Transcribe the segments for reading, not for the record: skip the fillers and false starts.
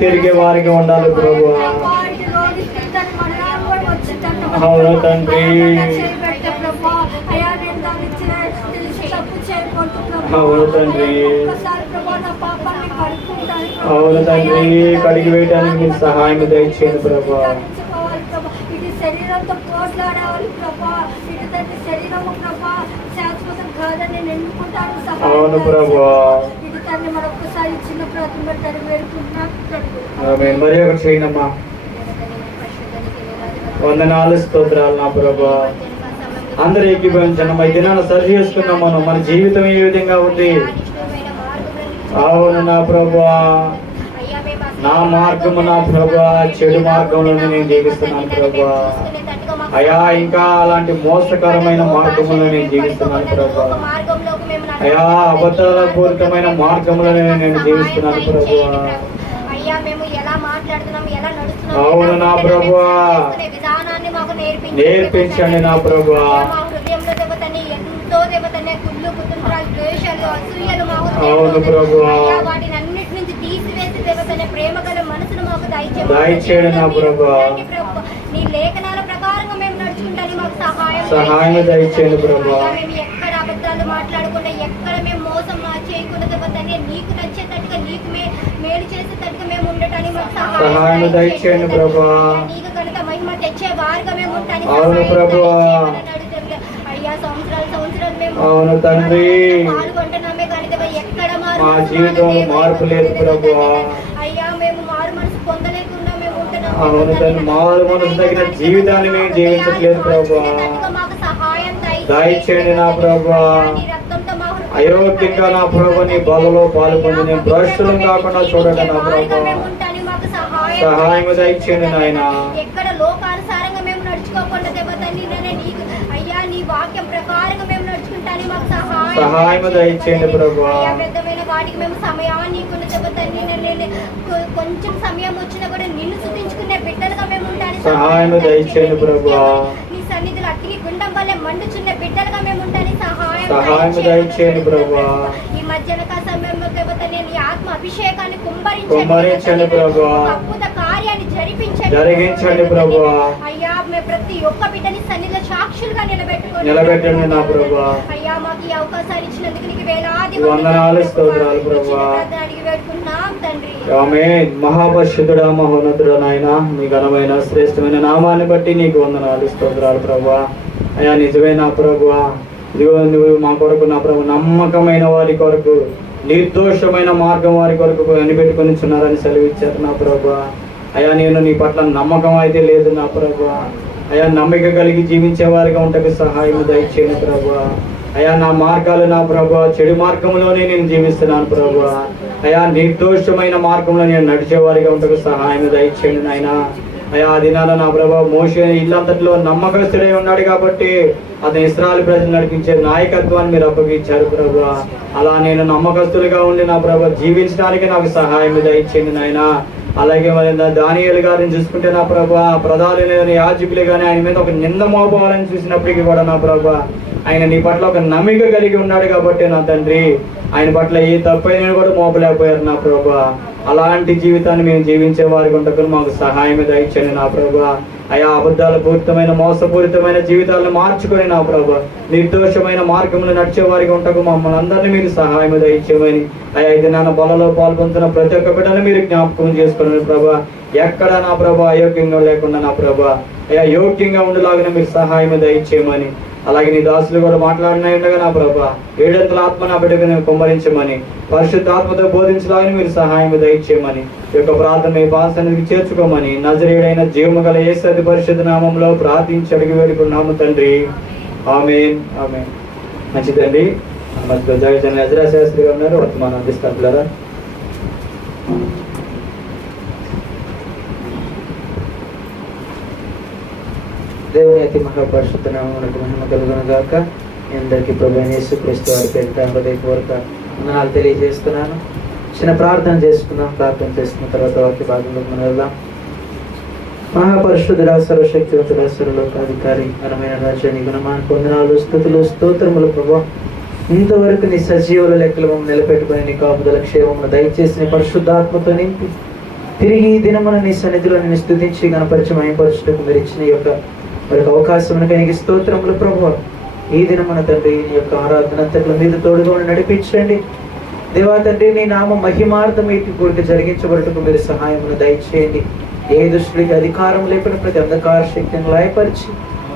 తిరిగే వారికి ఉండాలి ప్రభు. అవును తండ్రి, అవును తండ్రి, అవును తండ్రి, కడిగి వేయడానికి మీరు సహాయం దయచేయండి ప్రభు. శరీరంతో పోట్లాడేవాళ్ళు ప్రభా, ఇటు తండ్రి శరీరము ప్రభా శాశ్వతం కాదని నేను ఎన్నుకుంటాను. అవును ప్రభా, ఇటు తండ్రి మరొకసారి చిన్న ప్రార్థన పెట్టారు వేడుకుంటున్నాను. మరి ఒకటి చేయనమ్మా. వందనాలు స్తోత్రాలు నా ప్రభా. అందరూ ఏకీభవించండి. ఈ దినాన్ని సరి చేసుకున్నాం మనం. మన జీవితం ఏ విధంగా ఉంది? అవును నా ప్రభా, నా మార్గము నా ప్రభా చెడు మార్గంలోనే నేను జీవిస్తున్నాను ప్రభా. అయా ఇంకా అలాంటి మోసకరమైన మార్గంలో నేను జీవిస్తున్నాను ప్రభా. అయా అబద్ధాల పూరితమైన మార్గంలోనే నేను జీవిస్తున్నాను ప్రభా. అవును నా ప్రభా, నేర్పించండి నా ప్రభా. అవును ప్రభా, ప్రేమ గల మనసును మాకు దయచేయండి నా ప్రభా. నీ లేఖనాల ప్రకారంగా మేము నడుచుకుంటాను మాకు సహాయం దయచేయండి ప్రభా. మేము ఎక్కడ అబద్ధాలు మాట్లాడకుండా, ఎక్కడ మేము మోసం చేయకుండా దేవతనే నీకు నచ్చేటట్టుగా, నీకు మేలు చేసేటట్టుగా మేము ఉండటానికి మాకు సహాయం దయచేయండి ప్రభా. నీకు కనుక మహిమ తెచ్చే వారుగా మేము ఉంటాను. అవును ప్రభా. అయ్యా సంవత్సరాలు మేము అవును తండ్రి పాల్గొంటున్నామే కానీ ఎక్కడ మా జీవితంలో మార్పు లేదు ప్రభా. అయ్యా మేము మారు మనసు పొందలేకుండా మేము ఉంటున్నాం. అవును తండ్రి, మారు మనసు తగిన జీవితాన్ని మేము జీవించట్లేదు ప్రభా. దయచేయండి నా ప్రభా. అయోగ్యంగా నా ప్రభా నీ బలలో పాల్గొంది నేను భ్రష్టులం కాకుండా చూడండి నా ప్రభా. సహాయం దయచేయండి నాయన. ఎక్కడ లోకానుసారంగా మేము నడుచుకోకుండా దేవతని నీకు అయ్యా నీ వాక్యం ప్రకారంగా మేము నడుచుకుంటాను మాకు సహాయం దయచేయండి ప్రభా. పెద్దమైన వాటికి మేము సమయాన్ని దేవతని కొంచెం సమయం వచ్చినా కూడా నిన్ను స్తుతించుకునే బిడ్డలుగా మేము ఉంటాను. సహాయం దయచేయండి ప్రభా. నీ సన్నిధిలో అగ్ని గుండం వల్లే మండుచున్న బిడ్డలుగా మేము ఉంటాను. సహాయం దయచేయండి ప్రభా. ఈ మధ్యాహ్న సమయంలో దేవతని నీ ఆత్మ అభిషేకాన్ని కుమ్మరించండి ప్రభా. అద్భుత కార్యాన్ని జరిగించండి ప్రభా. అయ్యా మేము ప్రతి ఒక్క బిడ్డని సన్నిధిలో సాక్షులుగా నిలబెట్టండి నా ప్రభా. అయ్యా మాకు ఈ అవకాశాలు ఇచ్చినందుకు నీకు వేలాది వందనాలు స్తోత్రాలు ప్రభా. అడిగి వేడుకుంటున్నాం తండ్రి. ఆమేన్. మహాపరిశుద్ధుడా మహోన్నతుడా నాయన, నీ ఘనమైన శ్రేష్టమైన నామాన్ని బట్టి నీకు వందనాలు స్తోత్రాలు ప్రభా. అయ్యా నిజమే నా ప్రభా. ఇదిగో నువ్వు మా కొరకు నా ప్రభు నమ్మకమైన వారి కొరకు, నిర్దోషమైన మార్గం వారి కొరకు కనిపెట్టుకొని చున్నారని సెలవిచ్చారు నా ప్రభా. అయ్యా నేను నీ పట్ల నమ్మకం అయితే లేదు నా ప్రభా. అయ్యా నమ్మిక కలిగి జీవించే వారిగా ఉంటకు సహాయం దయచేయండి ప్రభా. అయ్యా నా మార్గాలు నా ప్రభా చెడు మార్గంలోనే నేను జీవిస్తున్నాను ప్రభా. అయ్యా నిర్దోషమైన మార్గంలో నేను నడిచేవారిగా ఉంటకు సహాయం దయచేయండి నాయన. అయ్యా ఆ దినాల నా ప్రభా మోషే ఇల్లంతటిలో నమ్మకస్తుడై ఉన్నాడు కాబట్టి అతను ఇశ్రాయేలు ప్రజలు నడిపించే నాయకత్వాన్ని మీరు అప్పగించారు ప్రభా. అలా నేను నమ్మకస్తులుగా ఉండి నా ప్రభా జీవించడానికి నాకు సహాయం దయచేయండి నాయన. అలాగే మరి దానియేలు గారిని చూసుకుంటే నా ప్రభా ప్రధానులైన యాజకులు కానీ ఆయన మీద ఒక నింద మోపాలని చూసినప్పటికీ కూడా నా ప్రభా ఆయన నీ పట్ల ఒక నమ్మిక కలిగి ఉన్నాడు కాబట్టి నా తండ్రి ఆయన పట్ల ఏ తప్పైనా కూడా మోపలేకపోయారు నా ప్రభా. అలాంటి జీవితాన్ని మేము జీవించే వారికి ఉండకు మాకు సహాయం దయచేయండి నా ప్రభా. అయా అబద్ధాల పూరితమైన మోసపూరితమైన జీవితాలను మార్చుకొని నా ప్రభా నిర్దోషమైన మార్గంలో నడిచే వారికి ఉండకు మమ్మల్ని అందరినీ మీరు సహాయం దయచేయమని అయా ఇది నాన్న బలలో పాల్పొందుతున్న ప్రతి ఒక్క బిడ్డను మీరు జ్ఞాపకం చేసుకున్నాను ప్రభా. ఎక్కడ నా ప్రభా అయోగ్యంగా లేకుండా నా ప్రభా అయా యోగ్యంగా ఉండేలాగా మీరు సహాయం దయచేయమని, అలాగే నీ దాసులు కూడా మాట్లాడినా ఉండగా నా ప్రభా ఏడంతల ఆత్మ నా బిడ్డగా నేను కుమ్మరించమని, పరిశుద్ధ ఆత్మతో బోధించలాగని మీరు సహాయం దయచేయమని, ఈ యొక్క ప్రార్థన మీ పాసనికి చేర్చుకోమని నజరేయుడైన జీవము గల యేసు అతి పరిశుద్ధ నామంలో ప్రార్థించి అడిగి వేడుకున్నాము తండ్రి. ఆమేన్ ఆమేన్. మంచిదండి. మధ్య దైవజన ఎజ్రా శాస్త్రి గారు ఉన్నారు, వర్తమానం అందిస్తారు పిల్లరా. దేవుని అతి మహాపరిశుద్ధ నామమునకు మహిమ కలుగును గాక. మీ అందరికీ ప్రభువైన యేసుక్రీస్తు వారి పేరిట హృదయపూర్వక వందనాలు తెలియజేస్తున్నాను. చిన్న ప్రార్థన చేసుకున్నాం. ప్రార్థన చేసుకున్న తర్వాత వాక్య భాగంలోకి మనం వెళ్దాం. మహాపరిశుద్ధుడా సర్వశక్తివంతుడా సర్వలోకాధికారి ఘనమైన రాజ్యాన్ని గుణమానికి వందనాలు స్తుతులు స్తోత్రములు ప్రభువా. ఇంతవరకు నీ సజీవుల లెక్కలు మమ్మల్ని నిలబెట్టుకుని నీ కాపుదల క్షేమమును దయచేసి నీ పరిశుద్ధాత్మతో నింపి తిరిగి ఈ దినమున నీ సన్నిధిలో నేను స్తుతించి గణపరిచి మహిమపరచుటకు మీరు ఇచ్చిన ఈ యొక్క మరొక అవకాశమునకై నీకు స్తోత్రములు ప్రభువా. ఈ దినమున తండ్రి నీ యొక్క ఆరాధన అంతట్లో మీరు తోడుగా ఉండి నడిపించండి దేవా. తండ్రి నీ నామ మహిమార్థం ఈ కూడిక జరిగించబడటకు మీరు సహాయమును దయచేయండి. ఏ దుష్టుడికి అధికారం లేకుండా ప్రతి అంధకార శక్తిని లయపరిచి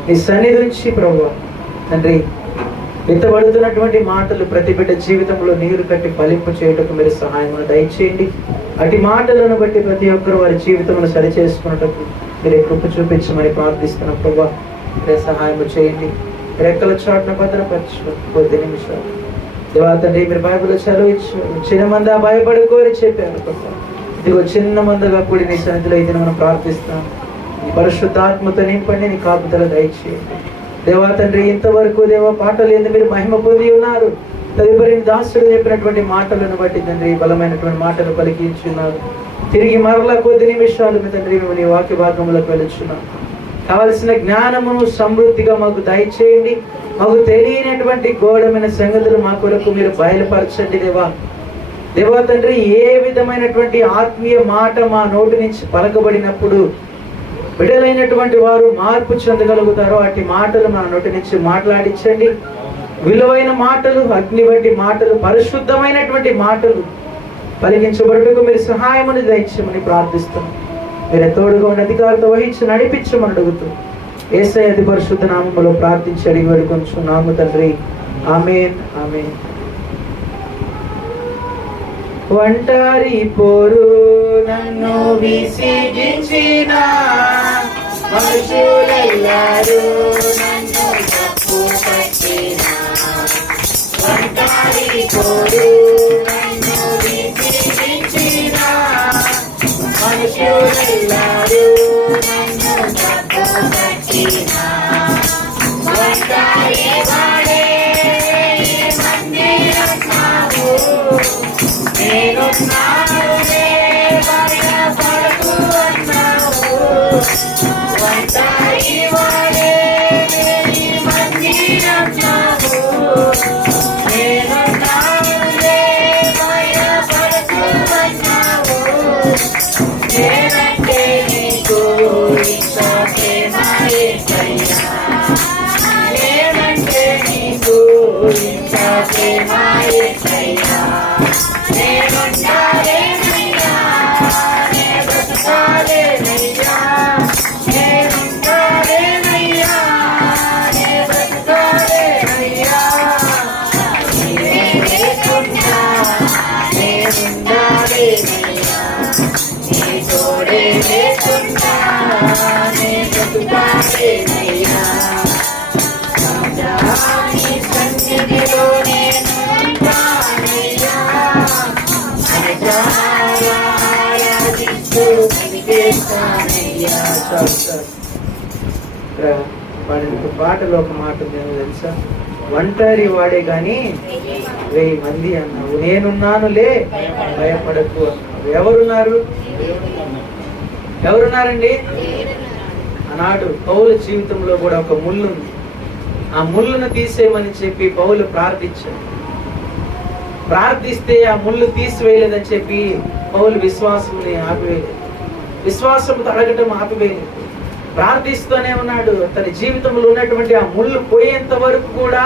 నీ సన్నిధి నుంచి ప్రభువా తండ్రి విత్తబడుతున్నటువంటి మాటలు ప్రతి బిడ్డ జీవితంలో నీరు కట్టి ఫలింపు చేయటకు మీరు సహాయమును దయచేయండి. అటు మాటలను బట్టి ప్రతి ఒక్కరు వారి జీవితంలో సరి చేసుకున్నటకు మీరే కృప చూపించమని ప్రార్థిస్తున్న ప్రభువా. మీరే సహాయము చేయండి. రెక్కల చాటున భద్రపరచు. కొద్ది నిమిషాలు దేవా తండ్రి మీరు బైబిల్లో చదివించారు. చిన్న మంద భయపడుకోని చెప్పారు ప్రభా. ఇదిగో చిన్న మందగా కూడి నీ సన్నిధిలో ఇది మనం ప్రార్థిస్తాం. నీ పరిశుద్ధాత్మతో నింపండి. నీ కాపుదల దయచేయండి దేవా తండ్రి. ఇంతవరకు దేవా పాటలు ఎందుకు మీరు మహిమ పొంది ఉన్నారు. తదుపరి దాసుడు చెప్పినటువంటి మాటలను బట్టి తండ్రి బలమైనటువంటి మాటలు పలికించున్నారు. తిరిగి మరలా కొద్ది నిమిషాలు మీ తండ్రి మేము నీ వాక్య భాగంలోకి వెళ్ళుచున్నాం. కావలసిన జ్ఞానమును సమృద్ధిగా మాకు దయచేయండి. మాకు తెలియనటువంటి ఘోరమైన సంగతులు మా కొరకు మీరు బయలుపరచండి దేవా. దేవా తండ్రి ఏ విధమైనటువంటి ఆత్మీయ మాట మా నోటి నుంచి పలకబడినప్పుడు బిడ్డలైనటువంటి వారు మార్పు చెందగలుగుతారో అట్టి మాటలు మా నోటి నుంచి మాట్లాడించండి. విలువైన మాటలు, అగ్ని వంటి మాటలు, పరిశుద్ధమైనటువంటి మాటలు పలికించబడుటకు మీరు సహాయమును దయచేయమని ప్రార్థిస్తున్నాం. మీరే తోడుగా ఉన్న అధికారులతో వహించి నడిపించమని అడుగుతూ యేసయ్య అతి పరిశుద్ధ నామములో ప్రార్థించి అడిగి వేడుకొంచున్నాము తండ్రి. ఆమేన్, ఆమేన్. ఒంటరి పోరు నన్ను విసిగించిన మనుషులెల్లరూ నన్ను తప్పుపట్టిన, ఒంటరి పోరు నన్ను విసిగించిన మనుషులెల్లరూ నన్ను తప్పుపట్టిన, ఒంటరి వాడే మందిరన్నావు నేనున్నానులే భయపడకు అన్నావు, ఒంటరి వాడే మందిరన్నావు నేనున్నానులే భయపడకు అన్నావు, నేనంటే నీకు ఇష్టమేమయ్యా, నేనంటే నీకు ఇష్టమేమయ్యా, నేనుండాలేనయ్యా, నే బ్రతకాలేనయ్యా, నేనుండాలేనయ్యా, నే బ్రతకాలేనయ్యా, నీవే లేకుండా నేనుండాలేనయ్యా, నీ తోడే లేకుండా నే బ్రతకాలేనయ్యా, నీ సన్నిధిలో నేను ఉంటానయ్యా, పాటలో ఒక మాట ఉంది తెలుసా? ఒంటరి వాడే గాని 1000 మంది అన్నావు, నేనున్నానులే భయపడకు అన్నావు. ఎవరున్నారు? ఎవరున్నారండి? ఆనాడు పౌలు జీవితంలో కూడా ఒక ముళ్ళు ఉంది. ఆ ముళ్ళును తీసేయమని చెప్పి పౌలు ప్రార్థించాడు. ప్రార్థిస్తే ఆ ముళ్ళు తీసివేయలేదని చెప్పి పౌలు విశ్వాసంని ఆపివేయలేదు. విశ్వాసంతో అడగటం ఆపివేయలేదు. ప్రార్థిస్తూనే ఉన్నాడు. తన జీవితంలో ఉన్నటువంటి ఆ ముళ్ళు పోయేంత వరకు కూడా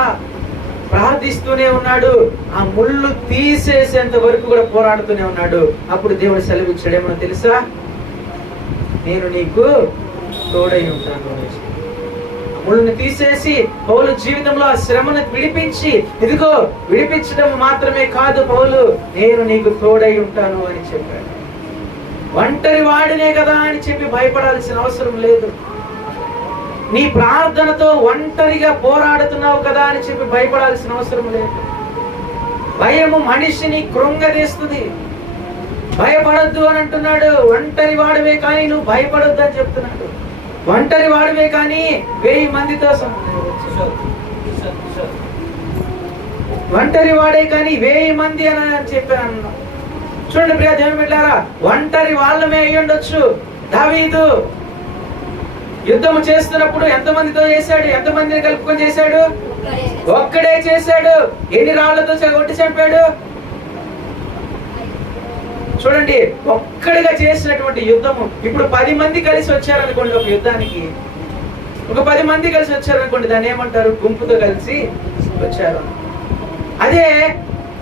ప్రార్థిస్తూనే ఉన్నాడు. ఆ ముళ్ళు తీసేసేంత వరకు కూడా పోరాడుతూనే ఉన్నాడు. అప్పుడు దేవుడు సెలవిచ్చాడు. ఏమన్నా తెలుసా? నేను నీకు తోడై ఉంటాను. ముళ్ళని తీసేసి పౌలు జీవితంలో ఆ శ్రమను విడిపించి, ఇదిగో విడిపించడం మాత్రమే కాదు పౌలు, నేను నీకు తోడై ఉంటాను అని చెప్పాడు. ఒంటరి వాడినే కదా అని చెప్పి భయపడాల్సిన అవసరం లేదు. నీ ప్రార్థనతో ఒంటరిగా పోరాడుతున్నావు కదా అని చెప్పి భయపడాల్సిన అవసరం లేదు. భయము మనిషిని కృంగదీస్తుంది. భయపడొద్దు అని అంటున్నాడు. ఒంటరి వాడివే కానీ నువ్వు భయపడొద్దు అని చెప్తున్నాడు. ఒంటరి వాడివే కానీ 1000 మందితో ఒంటరి వాడే కానీ 1000 మంది అని చెప్పాను. చూడండి ప్రియ దేవుని బిడ్డలారా, ఒంటరి వాళ్ళమే అయ్యి ఉండొచ్చు. దావీదు యుద్ధం చేస్తున్నప్పుడు ఎంతమందితో చేశాడు? ఎంతమందిని కలుపుకొని చేశాడు? ఒక్కడే చేశాడు. ఎన్ని రాళ్లతో కొట్టి చంపాడు? చూడండి, ఒక్కడిగా చేసినటువంటి యుద్ధము. ఇప్పుడు 10 మంది కలిసి వచ్చారనుకోండి ఒక యుద్ధానికి, ఒక 10 మంది కలిసి వచ్చారనుకోండి, దాన్ని ఏమంటారు? గుంపుతో కలిసి వచ్చారు. అదే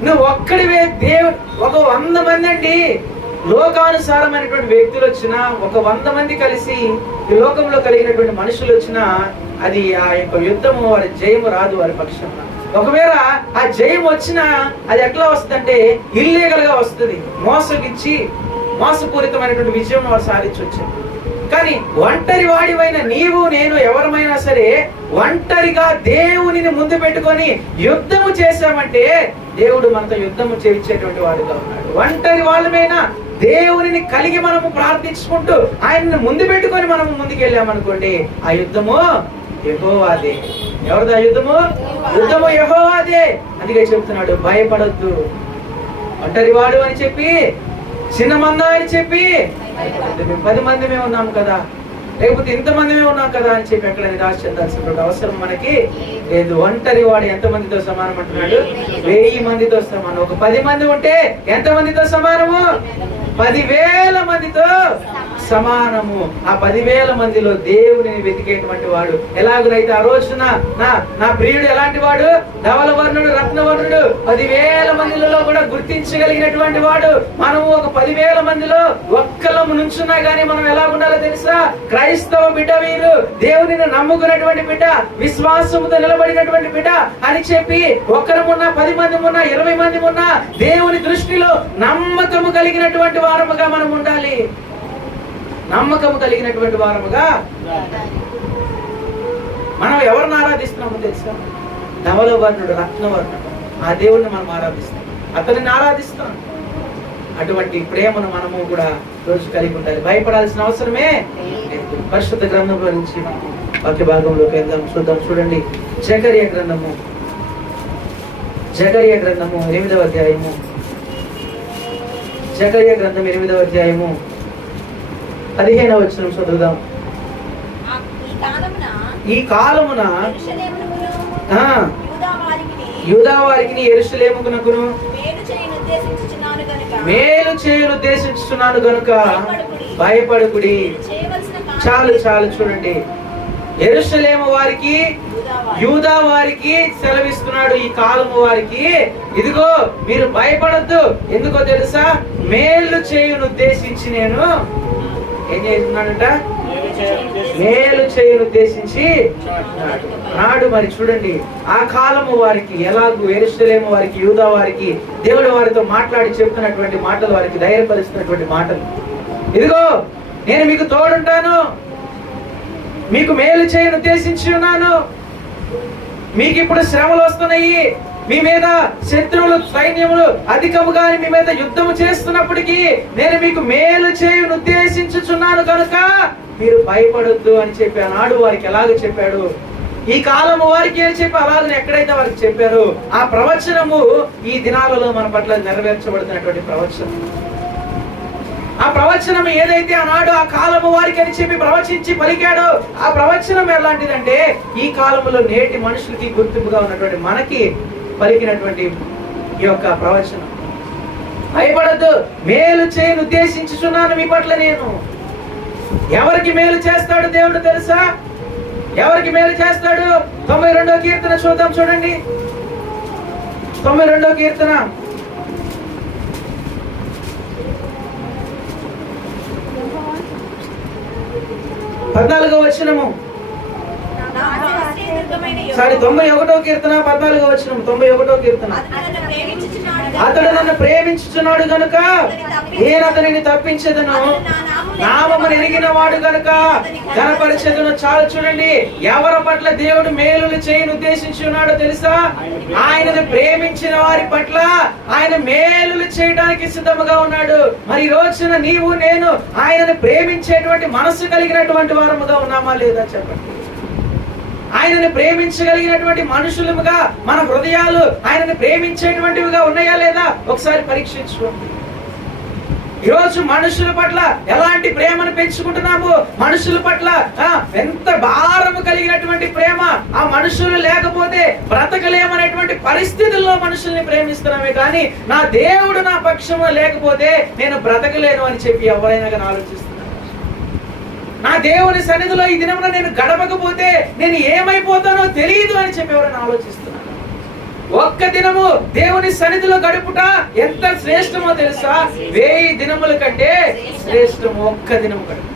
నువ్వు ఒక్కడివే ఒక 100 మంది అండి, లోకానుసారమైనటువంటి వ్యక్తులు వచ్చినా, ఒక 100 మంది కలిసి ఈ లోకంలో కలిగినటువంటి మనుషులు వచ్చినా, అది ఆ యొక్క యుద్ధము వారి జయము రాదు వారి పక్షంలో. ఒకవేళ ఆ జయం వచ్చినా అది ఎట్లా వస్తుందంటే ఇల్లీగల్ గా వస్తుంది, మోసగిచ్చి మోసపూరితమైనటువంటి విజయం వారు సాధించవచ్చు. కానీ ఒంటరి వాడివైన నీవు నేను ఎవరమైనా సరే ఒంటరిగా దేవునిని ముందు పెట్టుకొని యుద్ధము చేశామంటే దేవుడు మనతో యుద్ధము చేయించేటువంటి వాడుగా ఉన్నాడు. ఒంటరి వాళ్ళమైనా దేవునిని కలిగి మనము ప్రార్థించుకుంటూ ఆయన్ని ముందు పెట్టుకొని మనము ముందుకు వెళ్ళామనుకోండి, ఆ యుద్ధము యెహోవాదే. ఎవరిది ఆ యుద్ధము? యుద్ధము యెహోవాదే. అందుకే చెప్తున్నాడు, భయపడొద్దు. ఒంటరి వాడు అని చెప్పి, చిన్న మంద అని చెప్పి, 10 మందిమే ఉన్నాం కదా, లేకపోతే ఇంతమందిమే ఉన్నాం కదా అని చెప్పి ఎక్కడ నిరాశ చెందాల్సినటువంటి అవసరం మనకి లేదు. ఒంటరి వాడు ఎంత మందితో సమానం అంటున్నాడు? 1000 మందితో సమానం. ఒక 10 మంది ఉంటే ఎంత మందితో సమానము? 10,000 మందితో సమానము. ఆ 10,000 మందిలో దేవుని వెతికేటువంటి వాడు. ఎలాగునైతే ఆ రోజున నా ప్రియుడు ఎలాంటి వాడు? ధవలవర్ణుడు, రత్నవర్ణుడు, 10,000 మందిలో కూడా గుర్తించగలిగినటువంటి వాడు. మనము ఒక 10,000 మందిలో ఒక్కలము నుంచున్నా గానీ మనం ఎలా ఉండాలో తెలుసా? క్రైస్తవ బిడ్డ వీరు, దేవునిని నమ్ముకున్నటువంటి బిడ్డ, విశ్వాసముతో నిలబడినటువంటి బిడ్డ అని చెప్పి ఒక్కరమున్నా, 10 మంది ఉన్నా, 20 మంది ఉన్నా, దేవుని దృష్టిలో నమ్మకము కలిగినటువంటి వారముగా మనం ఉండాలి. నమ్మకము కలిగినటువంటి వారముగా. మనం ఎవరిని ఆరాధిస్తున్నామో తెలుసా? ధవలవర్ణుడు, రత్నవర్ణుడు, ఆ దేవుణ్ణి మనం ఆరాధిస్తాం, అతనిని ఆరాధిస్తాం. అటువంటి ప్రేమను మనము కూడా రోజు కలిగి ఉండాలి. భయపడాల్సిన అవసరమే లేదు. పరిశుద్ధ గ్రంథంలో నుంచి మనం వాక్య భాగంలోకి వెళ్దాం, చూద్దాం. చూడండి, జకర్యా గ్రంథము 8వ అధ్యాయము. జకర్యా గ్రంథం 8వ అధ్యాయము 15వ వచనం చదువుదాం. ఈ కాలమున యూదా వారికి యెరూషలేమునకును మేలు చేయను ఉద్దేశించుచున్నాను గనుక భయపడకుడి. చాలు చూడండి, యెరూషలేము వారికి, యూదా వారికి సెలవిస్తున్నాడు. ఈ కాలము వారికి, ఇదిగో మీరు భయపడొద్దు. ఎందుకో తెలుసా? మేలు చేయును ఉద్దేశించి నేను ఏం చేస్తున్నాడంట? మేలు చేయను ఉద్దేశించి నాడు. మరి చూడండి, ఆ కాలము వారికి ఎలాగూ యెరూషలేము వారికి, యూదా వారికి దేవుడు వారితో మాట్లాడి చెప్తున్నటువంటి మాటలు, వారికి ధైర్యపరుస్తున్నటువంటి మాటలు. ఇదిగో నేను మీకు తోడుంటాను, మీకు మేలు చేయను ఉద్దేశించి ఉన్నాను. మీకు ఇప్పుడు శ్రమలు వస్తున్నాయి, మీ మీద శత్రువులు, సైన్యములు అధికముగా మీ మీద యుద్ధము చేస్తున్నప్పటికీ నేను మీకు మేలు చేయను ఉద్దేశించుచున్నాను కనుక మీరు భయపడొద్దు అని చెప్పి ఆనాడు వారికి ఎలాగ చెప్పాడు, ఈ కాలము వారికి అని చెప్పి అలాగే ఎక్కడైతే వారికి చెప్పారో ఆ ప్రవచనము ఈ దినాలలో మన పట్ల నెరవేర్చబడుతున్నటువంటి ప్రవచనం. ఆ ప్రవచనం ఏదైతే ఆనాడు ఆ కాలము వారికి అని చెప్పి ప్రవచించి పలికాడో ఆ ప్రవచనం ఎలాంటిదంటే ఈ కాలములో నేటి మనుషులకి గుర్తింపుగా ఉన్నటువంటి మనకి పలికినటువంటి ఈ యొక్క ప్రవచనం. భయపడద్దు, మేలు చేయను ఉద్దేశించుచున్నాను మీ పట్ల నేను. ఎవరికి మేలు చేస్తాడు దేవుడు తెలుసా? ఎవరికి మేలు చేస్తాడు? 92వ కీర్తన చూద్దాం. చూడండి, 92వ కీర్తన 14వ వచనము. 91వ కీర్తన 14వ వచనం. 91వ కీర్తన. అతడు నన్ను ప్రేమించుచున్నాడు గనుక నేను అతనిని తప్పించెదను, నామమును ఎరిగిన వాడు గనుక ఘనపరిచెదను. చాలు చూడండి, ఎవరి పట్ల దేవుడు మేలులు చేయను ఉద్దేశించి ఉన్నాడో తెలుసా? ఆయనను ప్రేమించిన వారి పట్ల ఆయన మేలులు చేయడానికి సిద్ధముగా ఉన్నాడు. మరి ఈ రోజున నీవు నేను ఆయనను ప్రేమించేటువంటి మనసు కలిగినటువంటి వారముగా ఉన్నామా లేదా చెప్పండి? ఆయనను ప్రేమించగలిగినటువంటి మనుషులుగా మన హృదయాలు ఆయనను ప్రేమించేటువంటివిగా ఉన్నాయా లేదా ఒకసారి పరీక్షించుకోండి. ఈరోజు మనుషుల పట్ల ఎలాంటి ప్రేమను పెంచుకుంటున్నాము, మనుషుల పట్ల ఎంత భారము కలిగినటువంటి ప్రేమ, ఆ మనుషులు లేకపోతే బ్రతకలేమనేటువంటి పరిస్థితుల్లో మనుషుల్ని ప్రేమిస్తున్నామే కానీ నా దేవుడు నా పక్షంలో లేకపోతే నేను బ్రతకలేను అని చెప్పి ఎవరైనా కానీ ఆలోచిస్తున్నారు. నా దేవుని సన్నిధిలో ఈ దినంలో నేను గడపకపోతే నేను ఏమైపోతానో తెలియదు అని చెప్పి ఎవరైనా ఆలోచిస్తున్నారు. ఒక్క దినము దేవుని సన్నిధిలో గడుపుట ఎంత శ్రేష్టమో తెలుసా? 1000 దినముల కంటే శ్రేష్టము ఒక్క దినము గడుపు.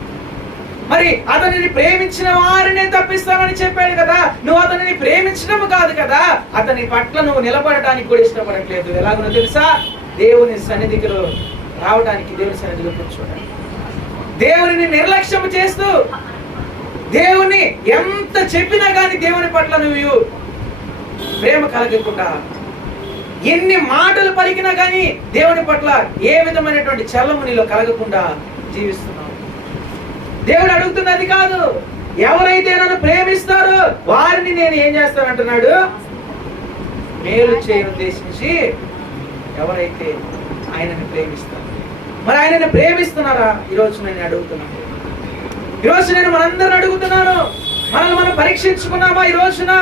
మరి అతనిని ప్రేమించిన వారినే తప్పిస్తానని చెప్పాడు కదా. నువ్వు అతనిని ప్రేమించడం కాదు కదా, అతని పట్ల నువ్వు నిలబడటానికి కూడా ఇష్టపడట్లేదు. ఎలాగో తెలుసా? దేవుని సన్నిధికి రావడానికి, దేవుని సన్నిధిలో కూర్చోవడానికి, దేవుని నిర్లక్ష్యం చేస్తూ దేవుని ఎంత చెప్పినా కానీ దేవుని పట్ల నువ్వు ప్రేమ కలగకుండా, ఎన్ని మాటలు పలికినా కానీ దేవుని పట్ల ఏ విధమైనటువంటి చల్లము నీలో కలగకుండా జీవిస్తున్నావు. దేవుడు అడుగుతున్నది కాదు, ఎవరైతే నన్ను ప్రేమిస్తారో వారిని నేను ఏం చేస్తానంటున్నాడు? మేలు చేయ ఉద్దేశించి ఎవరైతే ఆయనని ప్రేమిస్తారు. మరి ఆయనని ప్రేమిస్తున్నారా? ఈరోజు నేను అడుగుతున్నాను. ఈరోజు నేను మనందరిని అడుగుతున్నాను, మనల్ని మనం పరీక్షించుకున్నామా? ఈ రోజున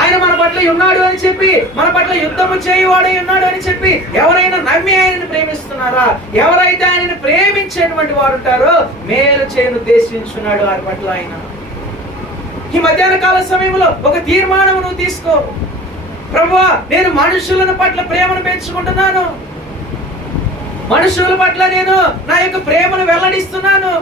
ఆయన మన పట్ల ఉన్నాడు అని చెప్పి, మన పట్ల యుద్ధము చేయువాడై ఉన్నాడు అని చెప్పి ఎవరైనా నమ్మి ఆయనను ప్రేమిస్తున్నారా? ఎవరైతే ఆయనను ప్రేమించేటువంటి వారు ఉంటారో మేలు చేయను ఉద్దేశించున్నాడు వారి పట్ల ఆయన. ఈ మధ్యాహ్న కాల సమయంలో ఒక తీర్మానం నువ్వు తీసుకో. ప్రభువా, నేను మనుషులను పట్ల ప్రేమను పెంచుకుంటున్నాను, మనుషుల పట్ల నేను నా యొక్క ప్రేమను వెల్లడిస్తున్నాను.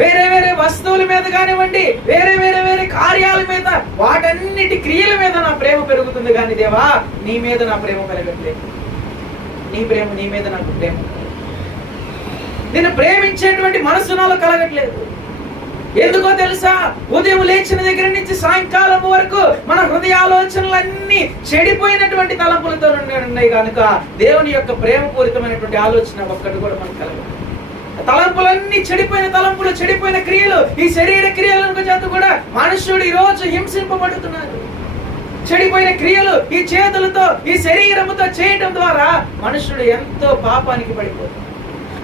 వేరే వేరే వస్తువుల మీద కానివ్వండి, వేరే వేరే వేరే కార్యాల మీద, వాటన్నిటి క్రియల మీద నా ప్రేమ పెరుగుతుంది కానీ దేవా నీ మీద నా ప్రేమ పెరగట్లేదు. నీ ప్రేమ, నీ మీద నాకు ప్రేమ, నేను ప్రేమించేటువంటి మనసు నాలో కలగట్లేదు. ఎందుకో తెలుసా? ఉదయం లేచిన దగ్గర నుంచి సాయంకాలం వరకు మన హృదయ ఆలోచనలన్నీ చెడిపోయినటువంటి తలంపులతో ఉన్నాయి కనుక దేవుని యొక్క ప్రేమపూరితమైనటువంటి ఆలోచన ఒక్కటి కూడా మనకు కలగదు. తలంపులన్నీ చెడిపోయిన తలంపులు, చెడిపోయిన క్రియలు, ఈ శరీర క్రియల చేత కూడా మనుష్యుడు ఈ రోజు హింసింపబడుతున్నాడు. చెడిపోయిన క్రియలు ఈ చేతులతో, ఈ శరీరముతో చేయడం ద్వారా మనుష్యుడు ఎంతో పాపానికి పడిపోతుంది.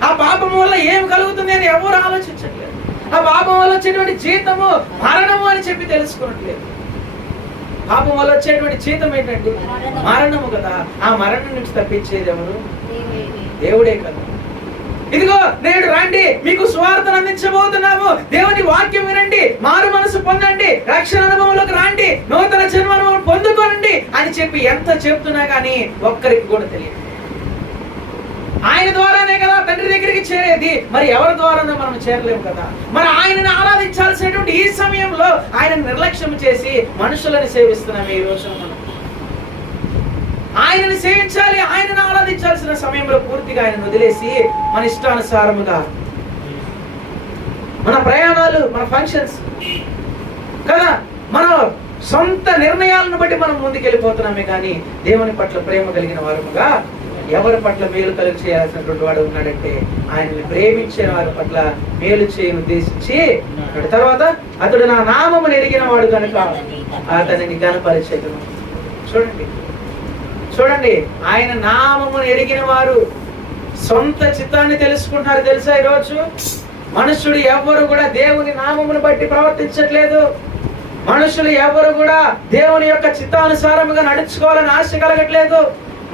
ఆ పాపం వల్ల ఏం కలుగుతుంది అని ఎవరు ఆలోచించట్లేదు. ఆ పాపం వల్ల వచ్చేటువంటి జీతము మరణము అని చెప్పి తెలుసుకోవట్లేదు. పాపం వల్ల వచ్చేటువంటి జీతం ఏంటంటే మరణము కదా. ఆ మరణం నుంచి తప్పించేది ఎవరు? దేవుడే కదా. ఇదిగో నేడు రండి, మీకు సువార్తను అందించబోతున్నాము, దేవుని వాక్యం వినండి, మారు మనసు పొందండి, రక్షణ అనుభవంలోకి రండి, నూతన జన్మ అనుభవం పొందుకోనండి అని చెప్పి ఎంత చెప్తున్నా కానీ ఒక్కరికి కూడా తెలియదు. ఆయన ద్వారానే కదా తండ్రి దగ్గరికి చేరేది, మరి ఎవరి ద్వారానో మనం చేరలేము కదా. మరి ఆయనను ఆరాధించాల్సినటువంటి ఈ సమయంలో ఆయన నిర్లక్ష్యం చేసి మనుషులను సేవిస్తున్నాం. ఈ రోజు మనం ఆయనను సేవించాలి, ఆయనను ఆరాధించాల్సిన సమయంలో పూర్తిగా ఆయనను వదిలేసి మన ఇష్టానుసారముగా మన ప్రయాణాలు, మన ఫంక్షన్స్ కదా, మన సొంత నిర్ణయాలను బట్టి మనం ముందుకెళ్ళిపోతున్నామే కానీ దేవుని పట్ల ప్రేమ కలిగిన వారముగా ఎవరి పట్ల మేలు కలిగి చేయాల్సినటువంటి వాడు ఉన్నాడంటే ఆయనని ప్రేమించిన వారి పట్ల మేలు చేయని ఉద్దేశించి తర్వాత అతడు నా నామమును ఎరిగిన వాడు కనుక అతనిని ఘనపరిచెదను. చూడండి, ఆయన నామమును ఎరిగిన వారు సొంత చిత్తాన్ని తెలుసుకుంటున్నారు. తెలుసా? ఈరోజు మనుషుడు ఎవరు కూడా దేవుని నామమును బట్టి ప్రవర్తించట్లేదు. మనుషులు ఎవరు కూడా దేవుని యొక్క చిత్తానుసారముగా నడుచుకోవాలని ఆశ కలగట్లేదు.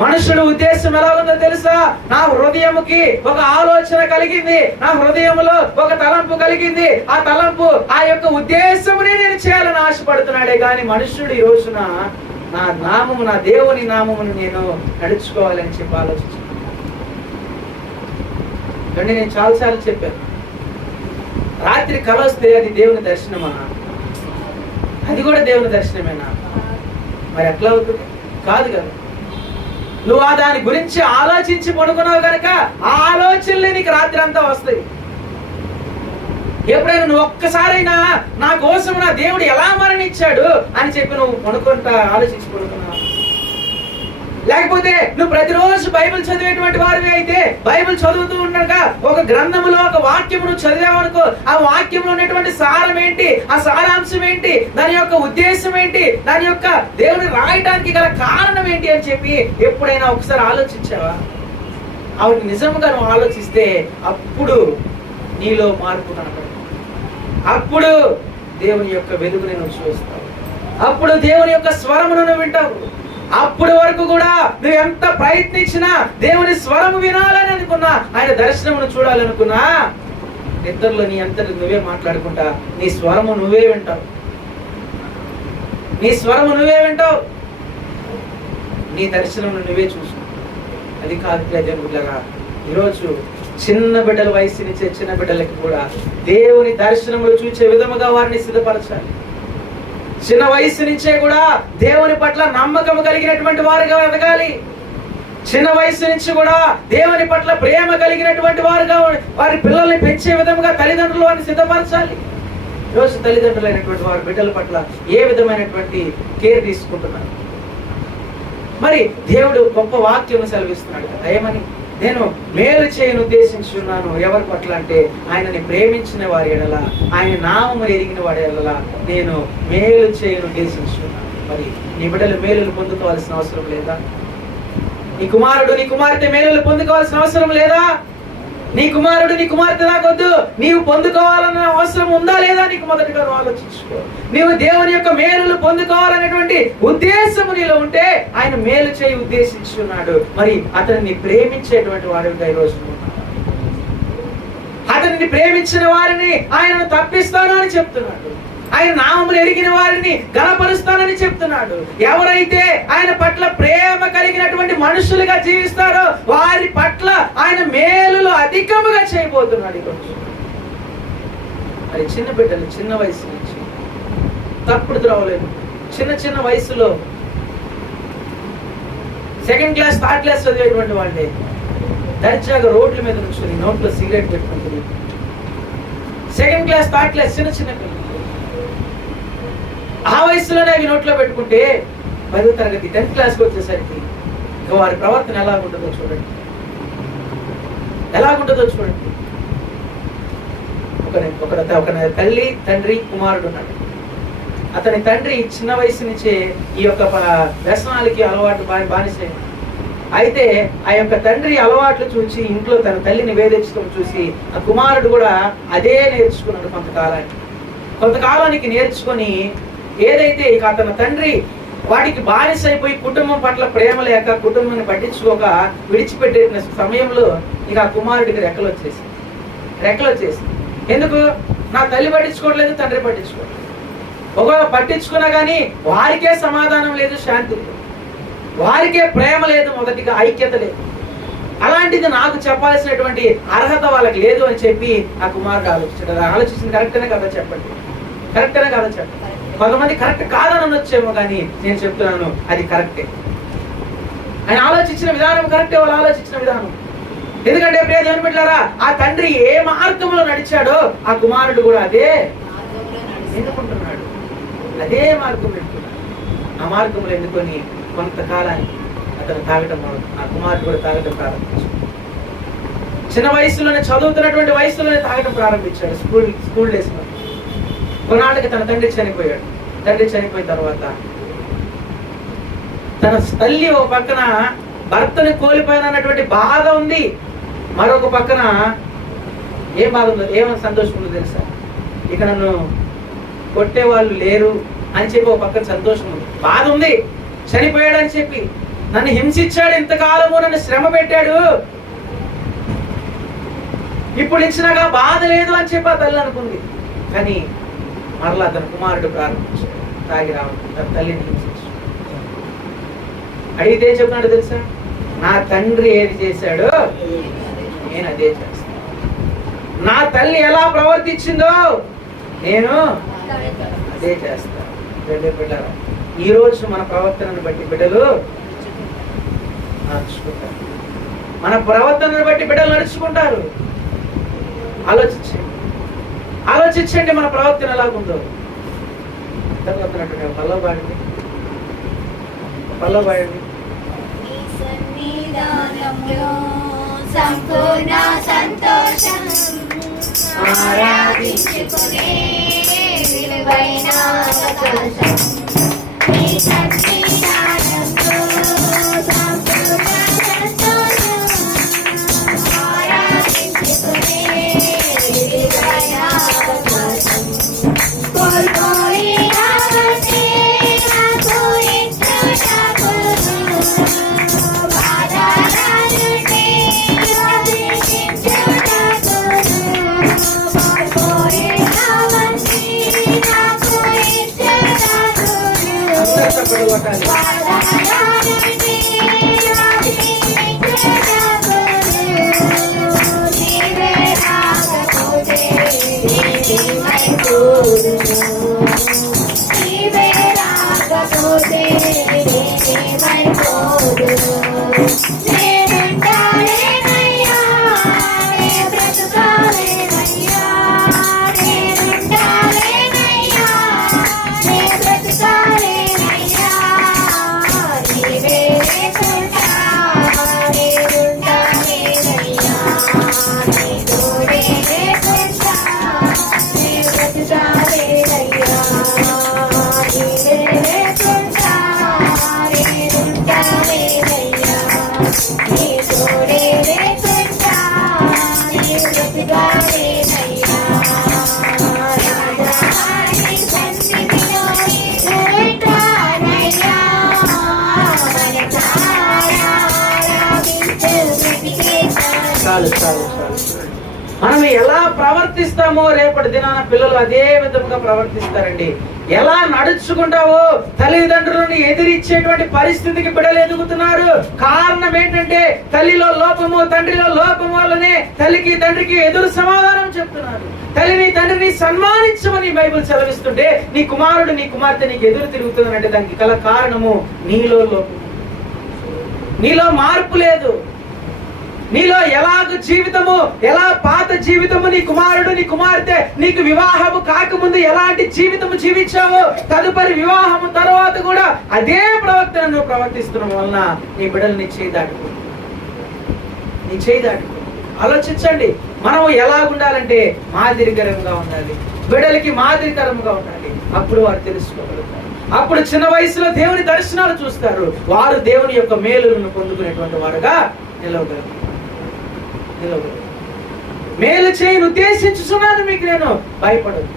మనుషుడు ఉద్దేశం ఎలా ఉందో తెలుసా? నా హృదయముకి ఒక ఆలోచన కలిగింది, నా హృదయంలో ఒక తలంపు కలిగింది, ఆ తలంపు, ఆ యొక్క ఉద్దేశమునే నేను చేయాలని ఆశపడుతున్నాడే కానీ మనుషుడు ఈ రోజున నా నామము, నా దేవుని నామమును నేను నడుచుకోవాలని చెప్పి ఆలోచించాను. నేను చాలాసార్లు చెప్పాను, రాత్రి కల వస్తే అది దేవుని దర్శనమా? అది కూడా దేవుని దర్శనమేనా? మరి ఎట్లా అవుతుంది? కాదు కదా. నువ్వు దాని గురించి ఆలోచించి పడుకున్నావు కనుక ఆ ఆలోచనలే నీకు రాత్రి అంతా వస్తాయి. ఎప్పుడైనా నువ్వు ఒక్కసారైనా నా కోసం నా దేవుడు ఎలా మరణించాడు అని చెప్పి నువ్వు పడుకుంటా ఆలోచించి పడుకున్నావు? లేకపోతే నువ్వు ప్రతిరోజు బైబిల్ చదివేటువంటి వారివి అయితే బైబిల్ చదువుతూ ఉండగా ఒక గ్రంథములో ఒక వాక్యము నువ్వు చదివావనుకో, ఆ వాక్యంలో ఉన్నటువంటి సారం ఏంటి, ఆ సారాంశం ఏంటి, దాని యొక్క ఉద్దేశం ఏంటి, దాని యొక్క దేవుని రాయడానికి గల కారణం ఏంటి అని చెప్పి ఎప్పుడైనా ఒకసారి ఆలోచించావా? ఆవిడ నిజంగా నువ్వు ఆలోచిస్తే అప్పుడు నీలో మార్పు కనపడుతుంది. అప్పుడు దేవుని యొక్క వెలుగుని నువ్వు చూస్తావు. అప్పుడు దేవుని యొక్క స్వరమును నువ్వు వింటావు. అప్పుడు వరకు కూడా నువ్వు ఎంత ప్రయత్నించినా, దేవుని స్వరము వినాలని అనుకున్నా, ఆయన దర్శనమును చూడాలనుకున్నా, నిద్రలో నీ అంతటి నువ్వే మాట్లాడుకుంటా నీ స్వరము నువ్వే వింటావు. నీ స్వరము నువ్వే వింటావు. నీ దర్శనమును నువ్వే చూసుకుంటావు. అది కాదు దేవుళ్ళగా, ఈరోజు చిన్న బిడ్డల వయసు నుంచే చిన్న బిడ్డలకి కూడా దేవుని దర్శనములు చూసే విధముగా వారిని సిద్ధపరచాలి. చిన్న వయసు నుంచే కూడా దేవుని పట్ల నమ్మకం కలిగినటువంటి వారుగా ఎదగాలి. చిన్న వయసు నుంచి కూడా దేవుని పట్ల ప్రేమ కలిగినటువంటి వారుగా వారి పిల్లల్ని పెంచే విధంగా తల్లిదండ్రులు వారిని సిద్ధపరచాలి. ఈరోజు తల్లిదండ్రులైనటువంటి వారి బిడ్డల పట్ల ఏ విధమైనటువంటి కేర్ తీసుకుంటున్నారు? మరి దేవుడు గొప్ప వాక్యం సెలవిస్తున్నాడు కదా, ఏమని? నేను మేలు చేయను ఉద్దేశించున్నాను. ఎవరి పట్ల అంటే ఆయనని ప్రేమించిన వారి ఎడల, ఆయన నామము ఎరిగిన వాడి ఎడల నేను మేలు చేయను ఉద్దేశించున్నాను. మరి నీ బిడ్డలు మేలులు పొందుకోవాల్సిన అవసరం లేదా? నీ కుమారుడు నీ కుమార్తె మేలులు పొందుకోవాల్సిన అవసరం లేదా? నీ కుమారుడు నీ కుమార్తె నాకొద్దు, నీవు పొందుకోవాలన్న అవసరం ఉందా లేదా? నీకు మొదటిగా ఆలోచించుకో. నీవు దేవుని యొక్క మేలులు పొందుకోవాలనేటువంటి ఉద్దేశము నీలో ఉంటే ఆయన మేలు చేయి ఉద్దేశించున్నాడు. మరి అతనిని ప్రేమించేటువంటి వాడుగా ఈరోజు అతనిని ప్రేమించిన వారిని ఆయన తప్పిస్తాను అని చెప్తున్నాడు. ఆయన నామములు ఎరిగిన వారిని గణపరుస్తానని చెప్తున్నాడు. ఎవరైతే ఆయన పట్ల ప్రేమ కలిగినటువంటి మనుషులుగా జీవిస్తారో వారి పట్ల ఆయన మేలులు అధికముగా చేయబోతున్నాడు. ఈరోజు మరి చిన్న బిడ్డలు చిన్న వయసు నుంచి తప్పుడు త్రోవలేదు. చిన్న వయసులో సెకండ్ క్లాస్ థర్డ్ క్లాస్ చదివేటువంటి వాళ్ళే దర్జాగా రోడ్ల మీద నుంచి నోట్లో సిగరెట్ పెట్టుకుంటుంది. సెకండ్ క్లాస్ థర్డ్ క్లాస్ చిన్న పిల్లలు ఆ వయసులోనే అవి నోట్లో పెట్టుకుంటే 10వ తరగతి 10th క్లాస్కి వచ్చేసరికి వారి ప్రవర్తన ఎలాగుంటుందో చూడండి. ఒక తల్లి తండ్రి కుమారుడు ఉన్నాడు. అతని తండ్రి చిన్న వయసు నుంచే ఈ యొక్క వ్యసనాలకి అలవాటు బానిసే. అయితే ఆ యొక్క తండ్రి అలవాట్లు చూసి ఇంట్లో తన తల్లిని వేధించడం చూసి ఆ కుమారుడు కూడా అదే నేర్చుకున్నాడు. కొంతకాలానికి నేర్చుకొని ఏదైతే ఇక అతని తండ్రి వాడికి బానిస అయిపోయి కుటుంబం పట్ల ప్రేమ లేక కుటుంబాన్ని పట్టించుకోక విడిచిపెట్టిన సమయంలో ఇక ఆ కుమారుడికి రెక్కలు వచ్చేసి ఎందుకు? నా తల్లి పట్టించుకోవట్లేదు, తండ్రి పట్టించుకోవట్లేదు. ఒకవేళ పట్టించుకున్నా కానీ వారికే సమాధానం లేదు, శాంతి లేదు, వారికే ప్రేమ లేదు, మొదటిగా ఐక్యత లేదు. అలాంటిది నాకు చెప్పాల్సినటువంటి అర్హత వాళ్ళకి లేదు అని చెప్పి ఆ కుమారుడు ఆలోచించింది. కరెక్టేనే కదా చెప్పండి? కొంతమంది కరెక్ట్ కాదని అనొచ్చేమో, కానీ నేను చెప్తున్నాను అది కరెక్టే. ఆయన ఆలోచించిన విధానం కరెక్టే, వాళ్ళు ఆలోచించిన విధానం. ఎందుకంటే ప్రియ దేవుని బిడ్డలారా, ఆ తండ్రి ఏ మార్గంలో నడిచాడో ఆ కుమారుడు కూడా అదే ఎన్నుకుంటున్నాడు, అదే మార్గం ఎన్నుకున్నాడు. ఆ మార్గంలో ఎన్నుకొని కొంతకాలానికి అతను తాగటం, ఆ కుమారుడు కూడా తాగటం ప్రారంభించాడు. చిన్న వయసులోనే, చదువుతున్నటువంటి వయసులోనే తాగటం ప్రారంభించాడు. స్కూల్ డేస్లో కొన్నాళ్ళకి తన తండ్రి చనిపోయాడు. తండ్రి చనిపోయిన తర్వాత తన తల్లి ఒక పక్కన భర్తని కోల్పోయినటువంటి బాధ ఉంది, మరొక పక్కన ఏం బాధ ఉందో, ఏమైనా సంతోషం ఉందో తెలుసా? ఇక నన్ను కొట్టేవాళ్ళు లేరు అని చెప్పి ఒక పక్కన సంతోషం ఉంది. బాధ ఉంది, చనిపోయాడు అని చెప్పి, నన్ను హింసించాడు, ఇంతకాలము నన్ను శ్రమ పెట్టాడు, ఇప్పుడు ఇచ్చినాక బాధ లేదు అని చెప్పి ఆ తల్లి అనుకుంది. కానీ మరలా తన కుమారుడు ప్రారంభించాడు తాగి రావడం, తన తల్లిని హింసించాడు. అడిగితే ఏం చెప్తున్నాడు తెలుసా? నా తండ్రి ఏది చేశాడో నేను అదే చేస్తాను. నా తల్లి ఎలా ప్రవర్తించిందో నేను అదే చేస్తాను. బిడ్డలారా, ఈ రోజు మన ప్రవర్తనను బట్టి బిడ్డలు నడుచుకుంటారు. మన ప్రవర్తనను బట్టి బిడ్డలు నడుచుకుంటారు. ఆలోచించండి మన ప్రవర్తన ఎలాగుందో. పల్లవ పాడండి. సంపూర్ణ సంతోషం ఆరాధించుకునే విలువైన అవకాశం. నీ సన్నిధానంలో సంపూర్ణ సంతోషం ఒకసారి చప్పట్లు కొట్టాలి. చాలు చాలు చాలు. మనం ఎలా ప్రవర్తిస్తామో రేపటి దినాన పిల్లలు అదే విధంగా ప్రవర్తిస్తారండి. ఎలా నడుచుకుంటావో తల్లిదండ్రులను ఎదిరించేటువంటి పరిస్థితికి బిడ్డలు ఎదుగుతున్నారు. కారణం ఏంటంటే తల్లిలో లోపము, తండ్రిలో లోపము వల్లనే తల్లికి తండ్రికి ఎదురు సమాధానం చెప్తున్నారు. తల్లిని తండ్రిని సన్మానించమని బైబిల్ సెలవిస్తుంటే నీ కుమారుడు నీ కుమార్తె నీకు ఎదురు తిరుగుతుందంటే దానికి గల కారణము నీలో లోపము, నీలో మార్పు లేదు. నీలో ఎలాగ జీవితము, ఎలా పాత జీవితము నీ కుమారుడు నీ కుమార్తె నీకు వివాహము కాకముందు ఎలాంటి జీవితము జీవించావో తదుపరి వివాహము తర్వాత కూడా అదే ప్రవర్తనను ప్రవర్తిస్తున్న వలన నీ బిడ్డలు నీ చేయి దాటుకో. ఆలోచించండి. మనం ఎలా ఉండాలంటే మాదిరికరంగా ఉండాలి, బిడ్డలకి మాదిరికరంగా ఉండాలి. అప్పుడు వారు తెలుసుకోగలుగుతారు. అప్పుడు చిన్న వయసులో దేవుని దర్శనాలు చూస్తారు. వారు దేవుని యొక్క మేలులను పొందుకునేటువంటి వారుగా నిలవగలరు. మేలు చేయని ఉద్దేశించుచున్నాను మీకు, నేను భయపడదు.